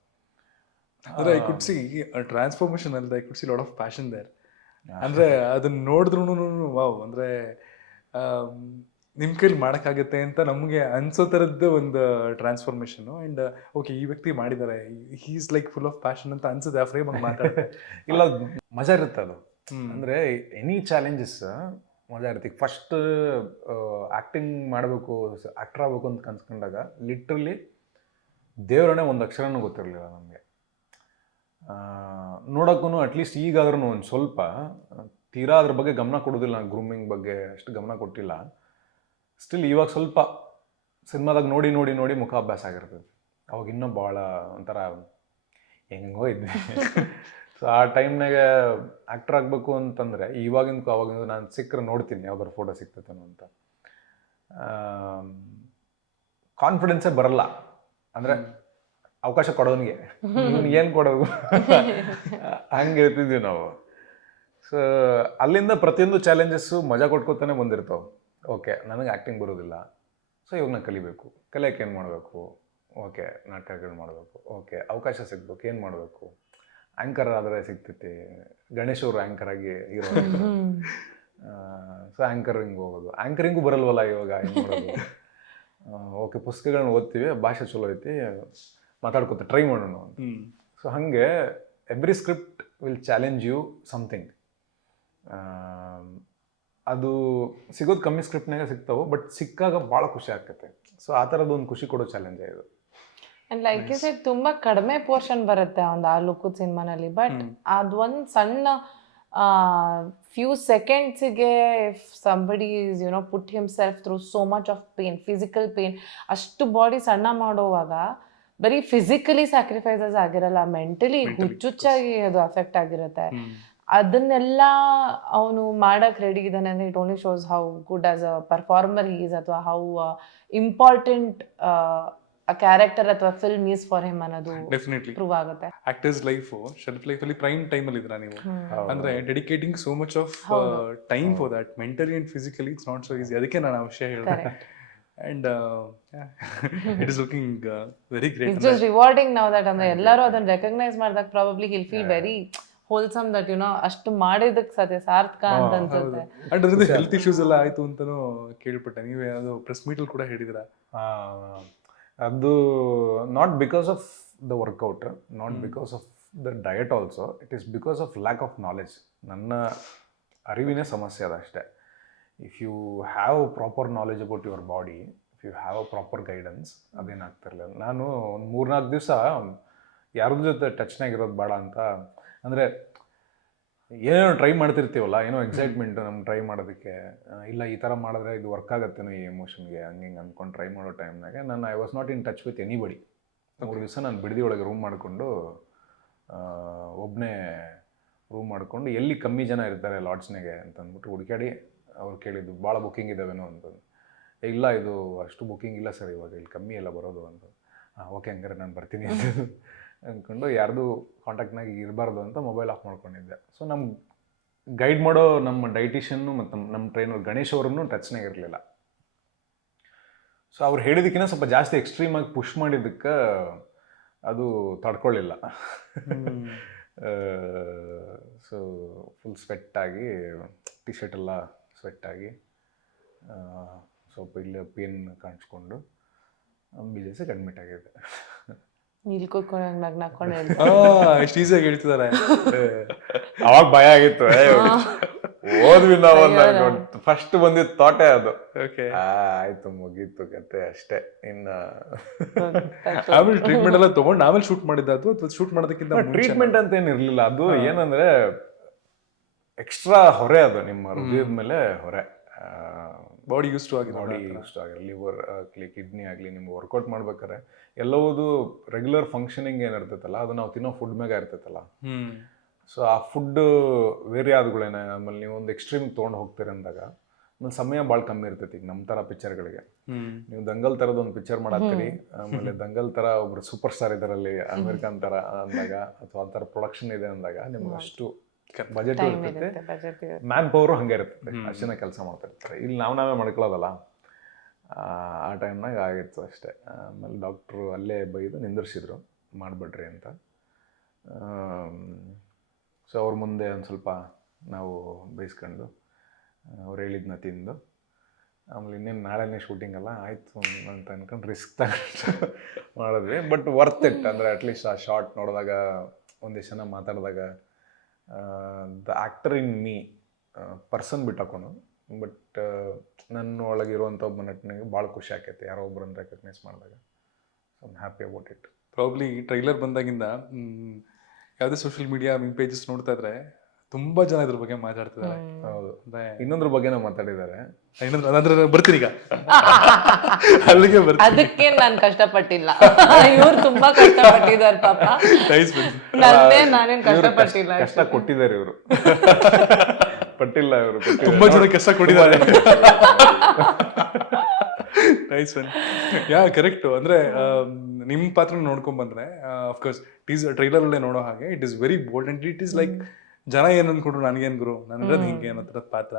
ಅಂದರೆ ಐ ಕುಡ್ ಸಿ ಟ್ರಾನ್ಸ್ಫಾರ್ಮೇಷನ್ ಅಲ್ಲದೆ I could see lot of passion there. ಅಂದರೆ ಅದನ್ನ ನೋಡಿದ್ರೂ ವಾವ್, ಅಂದರೆ ನಿಮ್ಮ ಕೈಲಿ ಮಾಡೋಕ್ಕಾಗತ್ತೆ ಅಂತ ನಮಗೆ ಅನ್ಸೋ ಥರದ್ದು ಒಂದು ಟ್ರಾನ್ಸ್ಫಾರ್ಮೇಷನು. ಆ್ಯಂಡ್ ಓಕೆ, ಈ ವ್ಯಕ್ತಿ ಮಾಡಿದ್ದಾರೆ, he is like full of passion ಅಂತ ಅನ್ಸುತ್ತೆ ಆ ಫ್ರೇಮ್ ಆಗಿ ಮಾತಾಡ್ತಾರೆ. ಇಲ್ಲ, ಮಜಾ ಇರುತ್ತೆ ಅದು. ಅಂದರೆ ಎನಿ ಚಾಲೆಂಜಸ್ ಮಜಾ ಇರುತ್ತೆ. ಫಸ್ಟ್ ಆ್ಯಕ್ಟಿಂಗ್ ಮಾಡಬೇಕು, ಆ್ಯಕ್ಟರ್ ಆಗಬೇಕು ಅಂತ ಕನ್ಸ್ಕೊಂಡಾಗ ಲಿಟ್ರಲಿ ದೇವರನ್ನೇ ಒಂದು ಅಕ್ಷರನೂ ಗೊತ್ತಿರಲಿಲ್ಲ ನಮಗೆ. ನೋಡೋಕ್ಕೂ ಅಟ್ಲೀಸ್ಟ್ ಈಗಾದ್ರೂ ಒಂದು ಸ್ವಲ್ಪ ತೀರಾ ಅದ್ರ ಬಗ್ಗೆ ಗಮನ ಕೊಡೋದಿಲ್ಲ, ನಾನು ಗ್ರೂಮಿಂಗ್ ಬಗ್ಗೆ ಅಷ್ಟು ಗಮನ ಕೊಟ್ಟಿಲ್ಲ. ಸ್ಟಿಲ್ ಇವಾಗ ಸ್ವಲ್ಪ ಸಿನಿಮಾದಾಗ ನೋಡಿ ನೋಡಿ ನೋಡಿ ಮುಖ ಅಭ್ಯಾಸ ಆಗಿರ್ತದೆ. ಅವಾಗ ಇನ್ನೂ ಭಾಳ ಒಂಥರ ಹೆಂಗೋ ಇದ್ವಿ. ಸೊ ಆ ಟೈಮ್ನಾಗ ಆ್ಯಕ್ಟರ್ ಆಗಬೇಕು ಅಂತಂದರೆ ಇವಾಗಿಂದಕ್ಕೂ ಅವಾಗಿಂದ ನಾನು ಸಿಕ್ಕರೆ ನೋಡ್ತೀನಿ ಯಾವ್ದಾದ್ರು ಫೋಟೋ ಸಿಗ್ತೈತೇನೋ ಅಂತ. ಕಾನ್ಫಿಡೆನ್ಸೇ ಬರಲ್ಲ, ಅಂದರೆ ಅವಕಾಶ ಕೊಡೋನಿಗೆ ಇವ್ನಿಗೆ ಏನು ಕೊಡೋದು ಹಂಗೆ ಇರ್ತಿದ್ವಿ ನಾವು. ಸೊ ಅಲ್ಲಿಂದ ಪ್ರತಿಯೊಂದು ಚಾಲೆಂಜಸ್ಸು ಮಜಾ ಕೊಟ್ಕೊತಾನೆ ಬಂದಿರ್ತಾವೆ. ಓಕೆ, ನನಗೆ ಆ್ಯಕ್ಟಿಂಗ್ ಬರೋದಿಲ್ಲ, ಸೊ ಇವಾಗ ನಾನು ಕಲಿಬೇಕು, ಕಲಿಯೋಕೆ ಏನು ಮಾಡಬೇಕು, ಓಕೆ ನಾಟಕಗಳು ಮಾಡಬೇಕು, ಓಕೆ ಅವಕಾಶ ಸಿಗ್ಬೇಕು, ಏನು ಮಾಡಬೇಕು, ಆ್ಯಂಕರ್ ಆದರೆ ಸಿಗ್ತೈತಿ. ಗಣೇಶ್ ಅವರು ಆ್ಯಂಕರ್ ಆಗಿ ಹೀರೋ, ಸೊ ಆ್ಯಂಕರಿಂಗ್ ಹೋಗೋದು. ಆ್ಯಂಕರಿಂಗು ಬರಲ್ವಲ್ಲ ಇವಾಗ, ಏನು ಮಾಡೋದು. ಓಕೆ, ಪುಸ್ತಕಗಳನ್ನ ಓದ್ತೀವಿ, ಭಾಷೆ ಚಲೋ ಐತಿ, ಮಾತಾಡ್ಕೊತ ಟ್ರೈ ಮಾಡೋಣ ಅಂತ. ಸೊ ಹಾಗೆ every script will challenge you something. ಅದು ಸಿಗೋದು ಕಮ್ಮಿ ಸ್ಕ್ರಿಪ್ಟ್ನಾಗ ಸಿಗ್ತಾವೆ, ಬಟ್ ಸಿಕ್ಕಾಗ ಭಾಳ ಖುಷಿ ಆಗ್ತೈತೆ. ಸೊ ಆ ಥರದ್ದು ಒಂದು ಖುಷಿ ಕೊಡೋ ಚಾಲೆಂಜ್ ಇದು. ಅಂಡ್ ಲೈಕ್ ಯು ಸೆಡ್ ತುಂಬಾ ಕಡಿಮೆ ಪೋರ್ಷನ್ ಬರುತ್ತೆ ಒಂದು ಆ ಲುಕ್ಕು ಸಿನಿಮಾನಲ್ಲಿ, ಬಟ್ ಅದೊಂದು ಸಣ್ಣ ಫ್ಯೂ ಸೆಕೆಂಡ್ಸಿಗೆ if somebody is put himself through so much of pain, physical pain, ಅಷ್ಟು ಬಾಡಿ ಸಣ್ಣ ಮಾಡೋವಾಗ ಬರೀ ಫಿಸಿಕಲಿ ಸ್ಯಾಕ್ರಿಫೈಸಸ್ ಆಗಿರಲ್ಲ, ಮೆಂಟಲಿ ಹುಚ್ಚುಚ್ಚಾಗಿ ಅದು ಅಫೆಕ್ಟ್ ಆಗಿರುತ್ತೆ. ಅದನ್ನೆಲ್ಲ ಅವನು ಮಾಡಕ್ ರೆಡಿ ಇದ್ದಾನೆ ಅಂದ್ರೆ it only shows how good as a performer he is, ಅಥವಾ ಹೌ ಇಂಪಾರ್ಟೆಂಟ್ ಆ ಕ್ಯಾರೆಕ್ಟರ್ ಅಥವಾ ಫಿಲ್ಮ್ ಈಸ್ ಫಾರ್ ಹಿಮ್ ಅನ್ನೋದು ಡೆಫಿನೆಟ್ಲಿ ಪ್ರೂವ್ ಆಗುತ್ತೆ. ಆಕ್ಟರ್ಸ್ ಲೈಫ್ ಶೆಲ್ಫ್ ಲೈಫ್ ಅಲ್ಲಿ ಪ್ರೈಮ್ ಟೈಮ್ ಅಲ್ಲಿ ಇದ್ರ ನೀವು, ಅಂದ್ರೆ dedicating so much of time for that, mentally and physically it's not so easy. ಅದಕ್ಕೆ ನಾನು ಆ ವಿಷಯ ಹೇಳಿದೆ. And it is looking very great. It's just rewarding now that ಅಂದ್ರೆ ಎಲ್ಲರೂ ಅದನ್ನ ರೆಕಗ್ನೈಸ್ ಮಾಡಿದಾಗ probably he'll feel very wholesome that ಅಷ್ಟು ಮಾಡಿದಕ್ಕೆ ಸತ್ಯ ಸಾರ್ಥಕ ಅಂತ ಅನ್ಸುತ್ತೆ. ಅಂಡ್ ಅದರಿಂದ ಹೆಲ್ತ್ ಇಶ್ಯೂಸ್ ಎಲ್ಲ ಆಯ್ತು ಅಂತಾನು ಕೇಳ್ಪಟ್ಟೆ, ನೀವೇ ಅದು ಪ್ರೆಸ್ ಮೀಟ್ ಅಲ್ಲಿ ಕೂಡ ಹೇಳಿದ್ರ. ಅದು not because of the workout, not because of the diet also, it is because of lack of knowledge. ನನ್ನ ಅರಿವಿನೇ ಸಮಸ್ಯೆ ಅದಷ್ಟೇ. If you have proper knowledge about your body, if you have a proper guidance, ಅದೇನಾಗ್ತಿರಲಿಲ್ಲ. ನಾನು ಒಂದು 3-4 ದಿವಸ ಯಾರ್ದ್ರ ಜೊತೆ ಟಚ್ನಾಗಿರೋದು ಬೇಡ ಅಂತ, ಅಂದರೆ ಏನೇನೋ ಟ್ರೈ ಮಾಡ್ತಿರ್ತೀವಲ್ಲ, ಏನೋ ಎಕ್ಸೈಟ್ಮೆಂಟು ನಮ್ಗೆ ಟ್ರೈ ಮಾಡೋದಕ್ಕೆ, ಇಲ್ಲ ಈ ಥರ ಮಾಡಿದ್ರೆ ಇದು ವರ್ಕ್ ಆಗುತ್ತೇನೋ ಈ ಎಮೋಷನ್ಗೆ, ಹಂಗೆ ಅಂದ್ಕೊಂಡು ಟ್ರೈ ಮಾಡೋ ಟೈಮ್ನಾಗೆ ನಾನು I was not in touch with anybody. 3 ದಿವಸ ನಾನು ಬಿಡದಿ ಒಳಗೆ ರೂಮ್ ಮಾಡಿಕೊಂಡು, ಒಬ್ಬನೇ ರೂಮ್ ಮಾಡಿಕೊಂಡು, ಎಲ್ಲಿ ಕಮ್ಮಿ ಜನ ಇರ್ತಾರೆ ಲಾಡ್ಜ್ನಾಗೆ ಅಂತಂದ್ಬಿಟ್ಟು ಹುಡುಕಾಡಿ ಅವ್ರು ಕೇಳಿದ್ದು, ಭಾಳ ಬುಕ್ಕಿಂಗ್ ಇದ್ದಾವೇನೋ ಅಂತಂದು. ಇಲ್ಲ ಇದು ಅಷ್ಟು ಬುಕ್ಕಿಂಗ್ ಇಲ್ಲ ಸರ್ ಇವಾಗ, ಇಲ್ಲಿ ಕಮ್ಮಿ ಎಲ್ಲ ಬರೋದು ಅಂತ. ಓಕೆ ಹಂಗಾರೆ ನಾನು ಬರ್ತೀನಿ ಅಂತ ಅಂದ್ಕೊಂಡು, ಯಾರ್ದು ಕಾಂಟ್ಯಾಕ್ಟ್ನಾಗ ಇರಬಾರ್ದು ಅಂತ ಮೊಬೈಲ್ ಆಫ್ ಮಾಡ್ಕೊಂಡಿದ್ದೆ. ಸೊ ನಮ್ಗೆ ಗೈಡ್ ಮಾಡೋ ನಮ್ಮ ಡೈಟಿಷನ್ನು ಮತ್ತು ನಮ್ಮ ಟ್ರೈನರ್ ಗಣೇಶ್ ಅವ್ರನ್ನೂ ಟಚ್ನಾಗ ಇರಲಿಲ್ಲ. ಸೊ ಅವ್ರು ಹೇಳಿದಕ್ಕಿಂತ ಸ್ವಲ್ಪ ಜಾಸ್ತಿ ಎಕ್ಸ್ಟ್ರೀಮಾಗಿ ಪುಷ್ ಮಾಡಿದ್ದಕ್ಕೆ ಅದು ತಡ್ಕೊಳ್ಳಿಲ್ಲ. ಸೊ ಫುಲ್ ಸ್ವೆಟ್ಟಾಗಿ, ಟಿ ಶರ್ಟ್ ಎಲ್ಲ ಸ್ವೆಟ್ಟಾಗಿ, ಸ್ವಲ್ಪ ಇಲ್ಲಿ ಪೇನ್ ಕಾಣಿಸ್ಕೊಂಡು BJCಗೆ ಅಡ್ಮಿಟ್ ಆಗಿದೆ. ಇಲ್ಲಿ ಕೂತ್ಕೊಂಡು ನಗ್ಕೊಂಡು ಎಷ್ಟು ಈಸಿಯಾಗಿ ಹೇಳ್ತಿದ್ದಾರೆ. ಅವಾಗ ಭಯ ಆಗಿತ್ತು, ಓದ್ವಿ ನಾವು ಫಸ್ಟ್ ಬಂದಿದ್ದ ತೋಟೆ ಅದು. ಆಯ್ತು ಮುಗೀತು ಕತೆ ಅಷ್ಟೇ. ಇನ್ನು ಆಮೇಲೆ ಟ್ರೀಟ್ಮೆಂಟ್ ಎಲ್ಲ ತಗೊಂಡು ಆಮೇಲೆ ಶೂಟ್ ಮಾಡಿದ್ದು, ಅಥವಾ ಶೂಟ್ ಮಾಡೋದಕ್ಕಿಂತ ಟ್ರೀಟ್ಮೆಂಟ್ ಅಂತ ಏನಿರಲಿಲ್ಲ. ಅದು ಏನಂದ್ರೆ ಎಕ್ಸ್ಟ್ರಾ ಹೊರೆ, ಅದು ನಿಮ್ಮ ಹೃದಯದ ಮೇಲೆ ಹೊರೆ. ಬಾಡಿ ಯೂಸ್ ಟು ಆಗಿ, ಲಿವರ್ ಆಗಲಿ ಕಿಡ್ನಿ ಆಗಲಿ, ನಿಮ್ಗೆ ವರ್ಕೌಟ್ ಮಾಡ್ಬೇಕಾರೆ ಎಲ್ಲವೂ ರೆಗ್ಯುಲರ್ ಫಂಕ್ಷನಿಂಗ್ ಏನಿರ್ತೈತಲ್ಲ, ಅದು ನಾವು ತಿನ್ನೋ ಫುಡ್ ಮ್ಯಾಗ ಇರ್ತೈತಲ್ಲ. ಸೊ ಆ ಫುಡ್ ವೇರಿ ಆದಗಳೇನೆ. ಆಮೇಲೆ ನೀವು ಒಂದು ಎಕ್ಸ್ಟ್ರೀಮ್ ತೊಗೊಂಡು ಹೋಗ್ತೀರಿ ಅಂದಾಗ ಆಮೇಲೆ ಸಮಯ ಭಾಳ ಕಮ್ಮಿ ಇರ್ತೈತಿ. ಈಗ ನಮ್ಮ ಥರ ಪಿಕ್ಚರ್ಗಳಿಗೆ ನೀವು ದಂಗಲ್ ಥರದ್ದು ಒಂದು ಪಿಕ್ಚರ್ ಮಾಡಾಕ್ತೀರಿ, ಆಮೇಲೆ ದಂಗಲ್ ಥರ ಒಬ್ರು ಸೂಪರ್ ಸ್ಟಾರ್ ಇದರಲ್ಲಿ ಅಮೇರಿಕನ್ ಥರ ಅಂದಾಗ, ಅಥವಾ ಆ ಥರ ಪ್ರೊಡಕ್ಷನ್ ಇದೆ ಅಂದಾಗ ನಿಮ್ಗೆ ಅಷ್ಟು ಬಜೆಟ್ ಇರ್ತೈತೆ, ಮ್ಯಾನ್ ಪವರು ಹಂಗೆ ಇರ್ತೈತೆ, ಅಷ್ಟು ಜನ ಕೆಲಸ ಮಾಡ್ತಿರ್ತಾರೆ. ಇಲ್ಲಿ ನಾವೇ ಮಾಡ್ಕೊಳ್ಳೋದಲ್ಲ, ಆ ಟೈಮ್ನಾಗ ಆಗಿತ್ತು ಅಷ್ಟೇ. ಆಮೇಲೆ ಡಾಕ್ಟ್ರು ಅಲ್ಲೇ ಬೈದು ನಿಂದಿರ್ಸಿದ್ರು, ಮಾಡಿಬಿಡ್ರಿ ಅಂತ. ಸೊ ಅವ್ರ ಮುಂದೆ ಒಂದು ಸ್ವಲ್ಪ ನಾವು ಬೈಸ್ಕೊಂಡು ಅವ್ರು ಹೇಳಿದ್ನ ತಿಂದು, ಆಮೇಲೆ ಇನ್ನೇನು ನಾಳೆನೇ ಶೂಟಿಂಗ್ ಅಲ್ಲ ಆಯಿತು ಅಂತ ಅನ್ಕೊಂಡು ರಿಸ್ಕ್ ತಗೊಂಡು ಮಾಡಿದ್ವಿ. But worth it. ಅಂದರೆ ಅಟ್ಲೀಸ್ಟ್ ಆ ಶಾರ್ಟ್ ನೋಡಿದಾಗ, ಒಂದಿಷ್ಟು ಜನ ಮಾತಾಡಿದಾಗ, the actor in me person ಬಿಟ್ಟು ಹಾಕೋಣ, ಬಟ್ ನನ್ನ ಒಳಗಿರುವಂಥ ಒಬ್ಬ ನಟನಿಗೆ ಭಾಳ ಖುಷಿ ಆಕೈತೆ ಯಾರೋ ಒಬ್ಬರನ್ನ ರೆಕಗ್ನೈಸ್ ಮಾಡಿದಾಗ. So I am happy about it. Probably trailer ಬಂದಾಗಿಂದ ಯಾವುದೇ ಸೋಷಿಯಲ್ ಮೀಡಿಯಾ ಪೇಜಸ್ ನೋಡ್ತಾ ಇದ್ರೆ ತುಂಬಾ ಜನ ಇದ್ರ ಬಗ್ಗೆ ಮಾತಾಡ್ತಿದ್ದಾರೆ. ಹೌದು. ಅಂದ್ರೆ ಇನ್ನೊಂದ್ರ ಬಗ್ಗೆನೂ ಮಾತಾಡಿದ್ದಾರೆ. ಇನ್ನೊಂದು ಅಂದ್ರೆ ಬರ್ತೀನಿ ಈಗ ಅಲ್ಲಿಗೆ ಬರ್ತೀನಿ. ಅದಕ್ಕೆ ನಾನ್ ಕಷ್ಟಪಟ್ಟಿಲ್ಲ, ಇವ್ರು ತುಂಬಾ ಕಷ್ಟಪಟ್ಟಿದ್ದಾರೆ ಪಾಪ. ನಾನೇನ್ ಕಷ್ಟಪಟ್ಟಿಲ್ಲ. ಕಷ್ಟ ಕೊಟ್ಟಿದ್ದಾರೆ ಇವರು. ಪಟ್ಟಿಲ್ಲ ಇವರು. ತುಂಬಾ ಜನ ಕಷ್ಟ ಕೊಟ್ಟಿದ್ದಾರೆ. Nice one. ಯಾ ಕರೆಕ್ಟ್. ಅಂದ್ರೆ ನಿಮ್ ಪಾತ್ರ ನೋಡ್ಕೊಂಡ್ ಬಂದ್ರೆ ಅಫ್ಕೋರ್ಸ್ ಟ್ರೈಲರ್ ಅಲ್ಲೇ ನೋಡೋ ಹಾಗೆ it is very bold and it is like ಜನ ಏನ್ ಅನ್ಕೊಂಡ್ರು ನನ್ಗೇನ್ ಗುರು ನನ್ಗದ್ ಹಿಂಗೆ ಅನ್ನೋ ತರದ ಪಾತ್ರ.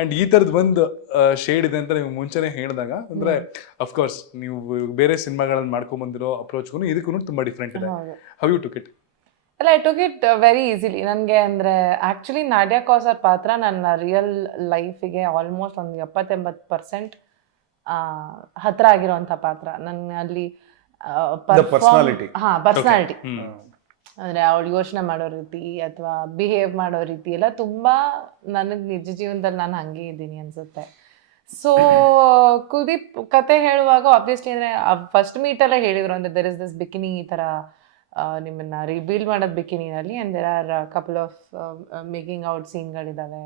ಅಂಡ್ ಈ ತರದ್ ಒಂದು ಶೇಡ್ ಇದೆ ಅಂತ ನೀವು ಮುಂಚೆನೆ ಹೇಳಿದಾಗ ಅಂದ್ರೆ ಅಫ್ಕೋರ್ಸ್ ನೀವು ಬೇರೆ ಸಿನಿಮಾಗಳನ್ನ ಮಾಡ್ಕೊಂಡ್ ಬಂದಿರೋ ಅಪ್ರೋಚ್ಗೂ ಇದಕ್ಕೂ ತುಂಬಾ ಡಿಫ್ರೆಂಟ್ ಇದೆ. How you took it? ಅಲ್ಲ, I took it very easily. ನನಗೆ ಅಂದರೆ ಆ್ಯಕ್ಚುಲಿ ನಾಡ್ಯಾ ಕೌಸರ್ ಪಾತ್ರ ನನ್ನ ರಿಯಲ್ ಲೈಫಿಗೆ ಆಲ್ಮೋಸ್ಟ್ ಒಂದು 70-80% ಹತ್ರ ಆಗಿರೋಂಥ ಪಾತ್ರ. ನನ್ನ ಅಲ್ಲಿ personality. ಪರ್ಸನಾಲಿಟಿ ಅಂದರೆ ಅವಳು ಯೋಚನೆ ಮಾಡೋ ರೀತಿ ಅಥವಾ ಬಿಹೇವ್ ಮಾಡೋ ರೀತಿ ಎಲ್ಲ ತುಂಬ ನನಗೆ ನಿಜ ಜೀವನದಲ್ಲಿ ನಾನು ಹಂಗೆ ಇದ್ದೀನಿ ಅನಿಸುತ್ತೆ. ಸೊ ಕುಲ್ದೀಪ್ ಕತೆ ಹೇಳುವಾಗ ಆಬ್ವಿಯಸ್ಲಿ ಅಂದರೆ ಫಸ್ಟ್ ಮೀಟಲ್ಲೇ ಹೇಳಿದ್ರು, ಅಂದರೆ ದೆರ್ ಇಸ್ ದಿಸ್ ಬಿಕಿನಿ ಈ ಥರ ನಿಮ್ಮನ್ನ ರಿಬೀಲ್ಡ್ ಮಾಡೋದು ಬಿಕಿನಿನಲ್ಲಿ, and there are couple of making out ಸೀನ್ಗಳಿದ್ದಾವೆ,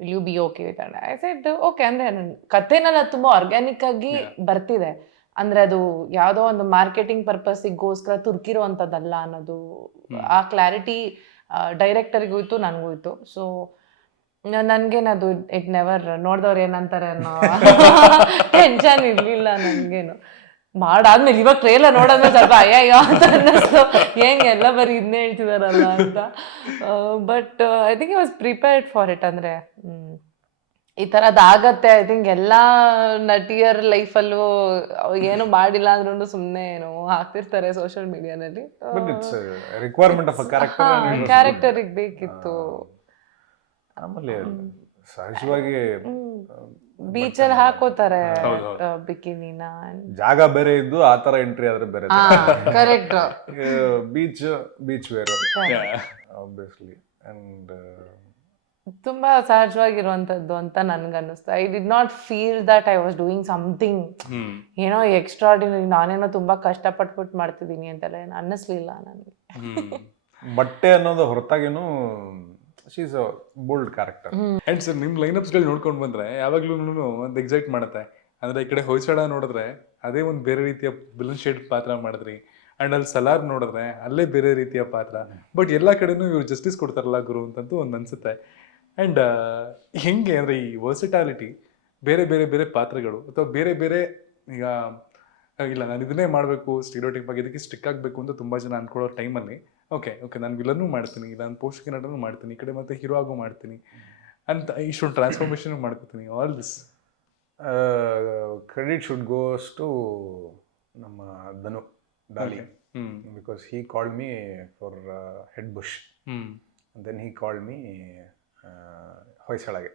will you be okay with and I said okay. ಅಂದರೆ ನನ್ನ ಕಥೆನೆಲ್ಲ ತುಂಬ ಆರ್ಗ್ಯಾನಿಕ್ ಆಗಿ ಬರ್ತಿದೆ, ಅಂದರೆ ಅದು ಯಾವುದೋ ಒಂದು ಮಾರ್ಕೆಟಿಂಗ್ ಪರ್ಪಸ್ಸಿಗೋಸ್ಕರ ತುರ್ಕಿರುವಂಥದ್ದಲ್ಲ ಅನ್ನೋದು ಆ ಕ್ಲಾರಿಟಿ ಡೈರೆಕ್ಟರಿಗೂ ಇತ್ತು, ನನಗೂ ಇತ್ತು. ಸೊ ನನಗೇನದು ಇಟ್ ನೆವರ್ ನೋಡಿದವ್ರು ಏನಂತಾರೆ ಅನ್ನೋ ಟೆನ್ಷನ್ ಇರಲಿಲ್ಲ ನನಗೇನು. ಮಾಡಾದ್ಮೇಲೆ ಇವಾಗ ಟ್ರೇಲರ್ ನೋಡೋದ್ಮೇಲೆ ಸ್ವಲ್ಪ ಅಯ್ಯಯ್ಯೋ ಅಂತ ಅನ್ನಿಸ್ತು, ಹೆಂಗೆಲ್ಲ ಬರೀ ಇದನ್ನೇ ಹೇಳ್ತಿದಾರಲ್ಲ ಅಂತ. But I think I was prepared for it. ಅಂದರೆ ಈ ಥರದ್ದು ಆಗತ್ತೆ. ಐ ಥಿಂಕ್ ಎಲ್ಲ ನಟಿಯರ್ ಲೈಫಲ್ಲೂ ಏನು ಮಾಡಿಲ್ಲ ಅಂದ್ರೂ ಸುಮ್ಮನೆ ಏನು ಹಾಕ್ತಿರ್ತಾರೆ ಸೋಷಿಯಲ್ ಮೀಡಿಯಾನಲ್ಲಿ. ರಿಕ್ವೈರ್ಮೆಂಟ್ ಆಫ್ ಕ್ಯಾರೆಕ್ಟರಿಗೆ ಬೇಕಿತ್ತು. ಆಮೇಲೆ ಸಹಜವಾಗಿ ಬೀಚಲ್ಲಿ ಹಾಕೋತಾರೆ ಬಿಕಿನಿನ, ಜಾಗ ಬೇರೆ ಇದ್ದು ಆ ತರ ಎಂಟ್ರಿ ಆದ್ರೆ ಬೇರೆ. Correct. Beach wear obviously. And ತುಂಬಾ ಸಹಜವಾಗಿರುವಂತದ್ದು ಅಂತ ನನ್ಗನ್ನಿಸ್ತು. I did not feel that I was doing something ಏನೋ ಎಕ್ಸ್ಟ್ರಾರ್ಡಿನರಿ, ನಾನೇನೋ ತುಂಬಾ ಕಷ್ಟಪಟ್ಬಿಟ್ಟು ಮಾಡ್ತಿದ್ದೀನಿ ಅಂತೆಲ್ಲ ಏನು ಅನ್ನಿಸ್ಲಿಲ್ಲ ನನಗೆ. ಬಟ್ಟೆ ಅನ್ನೋದು ಹೊರತಾಗಿನೂ she is a bold character. And sir ನಿಮ್ ಲೈನಪ್ಸ್ಗಳು ನೋಡ್ಕೊಂಡು ಬಂದ್ರೆ ಯಾವಾಗ್ಲೂ ಒಂದು ಎಕ್ಸೈಟ್ ಮಾಡುತ್ತೆ. ಅಂದ್ರೆ ಈ ಕಡೆ ಹೊಯ್ಸಳ ನೋಡಿದ್ರೆ ಅದೇ ಒಂದು ಬೇರೆ ರೀತಿಯ ವಿಲನ್ ಶೇಡ್ ಪಾತ್ರ ಮಾಡಿದ್ರಿ, ಅಂಡ್ ಅಲ್ಲಿ ಸಲಾರ್ ನೋಡಿದ್ರೆ ಅಲ್ಲೇ ಬೇರೆ ರೀತಿಯ ಪಾತ್ರ. ಬಟ್ ಎಲ್ಲಾ ಕಡೆನೂ ಇವ್ರು ಜಸ್ಟಿಸ್ ಕೊಡ್ತಾರಲ್ಲ ಗುರು ಅಂತಂತೂ ಒಂದು ಅನ್ಸುತ್ತೆ. ಅಂಡ್ ಹೆಂಗೆ ಅಂದ್ರೆ ಈ ವರ್ಸಿಟಾಲಿಟಿ, ಬೇರೆ ಬೇರೆ ಬೇರೆ ಪಾತ್ರಗಳು ಅಥವಾ ಬೇರೆ ಬೇರೆ, ಈಗ ಇಲ್ಲ ನಾನು ಇದನ್ನೇ ಮಾಡಬೇಕು ಸ್ಟೀರಿಯೋಟೈಪ್ ಬಗ್ಗೆ ಇದಕ್ಕೆ ಸ್ಟಿಕ್ ಆಗಬೇಕು ಅಂತ ತುಂಬಾ ಜನ ಅನ್ಕೊಳ್ಳೋ ಟೈಮಲ್ಲಿ ಓಕೆ ನಾನು ವಿಲನ್ನು ಮಾಡ್ತೀನಿ, ನಾನು ಪೋಷಕ ನಟನೂ ಮಾಡ್ತೀನಿ, ಈ ಕಡೆ ಮತ್ತೆ ಹೀರೋ ಆಗು ಮಾಡ್ತೀನಿ ಅಂತ ಇಷ್ಟೊಂದು ಟ್ರಾನ್ಸ್ಫಾರ್ಮೇಶನ್ ಮಾಡ್ಕೋತೀನಿ. All this credit should goes to ನಮ್ಮ Dhanu Daali, because he called me for head bush, then he called me ಹೊಯ್ಸಳಗೆ.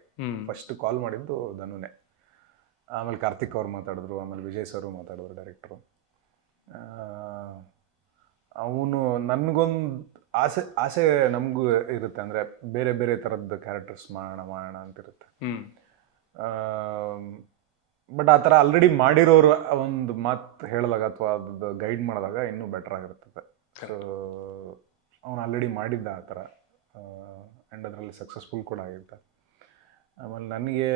ಫಸ್ಟ್ ಕಾಲ್ ಮಾಡಿದ್ದು ಧನುನೇ, ಆಮೇಲೆ ಕಾರ್ತಿಕ್ ಅವ್ರು ಮಾತಾಡಿದ್ರು, ಆಮೇಲೆ ವಿಜಯ್ ಸರು ಮಾತಾಡಿದ್ರು ಡೈರೆಕ್ಟ್ರು. ಅವನು ನನಗೊಂದು ಆಸೆ ನಮಗೂ ಇರುತ್ತೆ, ಅಂದರೆ ಬೇರೆ ಬೇರೆ ಥರದ್ದು ಕ್ಯಾರೆಕ್ಟರ್ಸ್ ಮಾಡೋಣ ಅಂತಿರುತ್ತೆ. ಬಟ್ ಆ ಥರ ಆಲ್ರೆಡಿ ಮಾಡಿರೋರು ಒಂದು ಮಾತು ಹೇಳಿದಾಗ ಅಥವಾ ಅದು ಗೈಡ್ ಮಾಡಿದಾಗ ಇನ್ನೂ ಬೆಟರ್ ಆಗಿರ್ತದೆ. ಸೊ ಅವನು ಆಲ್ರೆಡಿ ಮಾಡಿದ್ದ ಆ ಥರ, ಆ್ಯಂಡ್ ಅದರಲ್ಲಿ ಸಕ್ಸಸ್ಫುಲ್ ಕೂಡ ಆಗಿದ್ದ. ಆಮೇಲೆ ನನಗೆ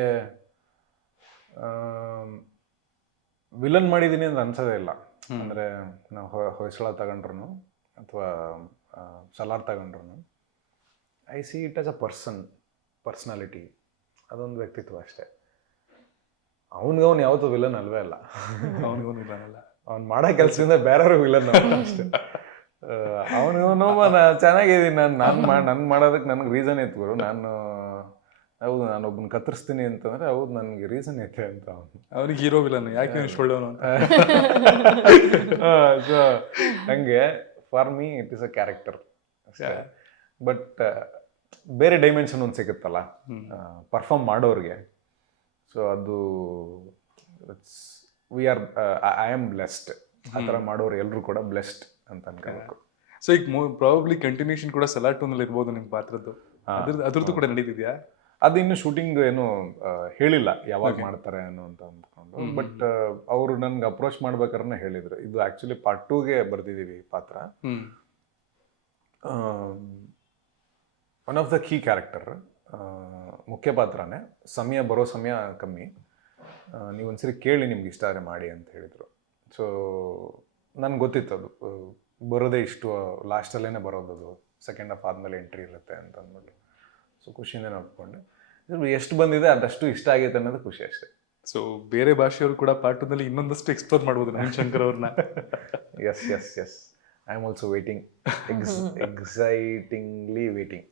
ವಿಲನ್ ಮಾಡಿದ್ದೀನಿ ಅಂತ ಅನ್ಸೋದೇ ಇಲ್ಲ. ಅಂದರೆ ನಾವು ಹೊಯ್ಸಳ ತಗೊಂಡ್ರು ಅಥವಾ ಸಲಾರ್ ತಗೊಂಡ್ರು, I C it as a personality, ಅದೊಂದು ವ್ಯಕ್ತಿತ್ವ ಅಷ್ಟೇ. ಅವನಿಗವನು ಯಾವತ್ತೂ ವಿಲನ್ ಅಲ್ವೇ ಅಲ್ಲ. ಅವನಿಗವನು ವಿಲನ್ ಅಲ್ಲ, ಅವ್ನು ಮಾಡೋ ಕೆಲಸದಿಂದ ಬೇರೆಯವ್ರಿಗೆ ವಿಲನ್ ಅಷ್ಟೇ. ಅವನಿಗವನು ಚೆನ್ನಾಗಿದ್ದೀನಿ, ನಾನು ಮಾಡೋದಕ್ಕೆ ನನಗೆ ರೀಸನ್ ಐತೆ ಗುರು, ಹೌದು ನಾನೊಬ್ಬನ ಕತ್ತರಿಸ್ತೀನಿ ಅಂತಂದ್ರೆ ಹೌದು ನನಗೆ ರೀಸನ್ ಐತೆ ಅಂತ. ಅವ್ನಿಗೆ ಹೀರೋ ವಿಲನ್ ಯಾಕೆ ಒಳ್ಳೆಯವನು ಅಂತ. ಸೊ ಹಂಗೆ for me it is a character. But ಬೇರೆ ಡೈಮೆನ್ಷನ್ ಒಂದು ಸಿಗುತ್ತಲ್ಲ ಪರ್ಫಾರ್ಮ್ ಮಾಡೋರಿಗೆ. ಸೊ ಅದು ಐ ಆಮ್ ಬ್ಲೆಸ್ಡ್. ಆ ಥರ ಮಾಡೋರು ಎಲ್ಲರೂ ಕೂಡ ಬ್ಲೆಸ್ಡ್ ಅಂತ ಅನ್ಕೋಬೇಕು. ಸೊ ಈಗ ಪ್ರಾಬಬ್ಲಿ ಕಂಟಿನ್ಯೂಷನ್ ಕೂಡ ಸಲಾರ್ 2 ಇರ್ಬೋದು ನಿಮ್ಮ ಪಾತ್ರದ್ದು, ಅದ್ರದ್ದು ಕೂಡ ನಡೀತಿದ್ಯಾ? ಅದು ಇನ್ನು ಶೂಟಿಂಗ್ ಏನು ಹೇಳಿಲ್ಲ ಯಾವಾಗ ಮಾಡ್ತಾರೆ ಅನ್ನೋ ಅಂತ ಅಂದ್ಕೊಂಡು. ಬಟ್ ಅವರು ನನ್ಗೆ ಅಪ್ರೋಚ್ ಮಾಡ್ಬೇಕಾದ್ರೆ ಹೇಳಿದ್ರು, ಇದು ಆಕ್ಚುಲಿ ಪಾರ್ಟ್ 2ಗೆ ಬರ್ದಿದ್ದೀವಿ ಪಾತ್ರ, one of the key character, ಮುಖ್ಯ ಪಾತ್ರನೇ. ಬರೋ ಸಮಯ ಕಮ್ಮಿ, ನೀವು ಒಂದ್ಸರಿ ಕೇಳಿ ನಿಮ್ಗೆ ಇಷ್ಟ ಆದರೆ ಮಾಡಿ ಅಂತ ಹೇಳಿದರು. ಸೊ ನನಗೆ ಗೊತ್ತಿತ್ತು ಅದು ಬರೋದೇ ಇಷ್ಟು ಲಾಸ್ಟಲ್ಲೇ ಬರೋದು, ಅದು ಸೆಕೆಂಡ್ ಹಾಫ್ ಆದಮೇಲೆ ಎಂಟ್ರಿ ಇರುತ್ತೆ ಅಂತ ಅಂದ್ಬಿಟ್ಟು. ಸೊ ಖುಷಿಯಿಂದ ನೋಡ್ಕೊಂಡೆ. ಎಷ್ಟು ಬಂದಿದೆ ಅದಷ್ಟು ಇಷ್ಟ ಆಗೈತೆ ಅನ್ನೋದು ಖುಷಿ ಅಷ್ಟೇ. ಸೊ ಬೇರೆ ಭಾಷೆಯವರು ಕೂಡ ಪಾರ್ಟ್ ಟೂನಲ್ಲಿ ಇನ್ನೊಂದಷ್ಟು ಎಕ್ಸ್ಪ್ಲೋರ್ ಮಾಡ್ಬೋದು ನವೀನ್ ಶಂಕರ್ ಅವ್ರನ್ನ. Yes yes yes, I am also waiting, excitingly waiting.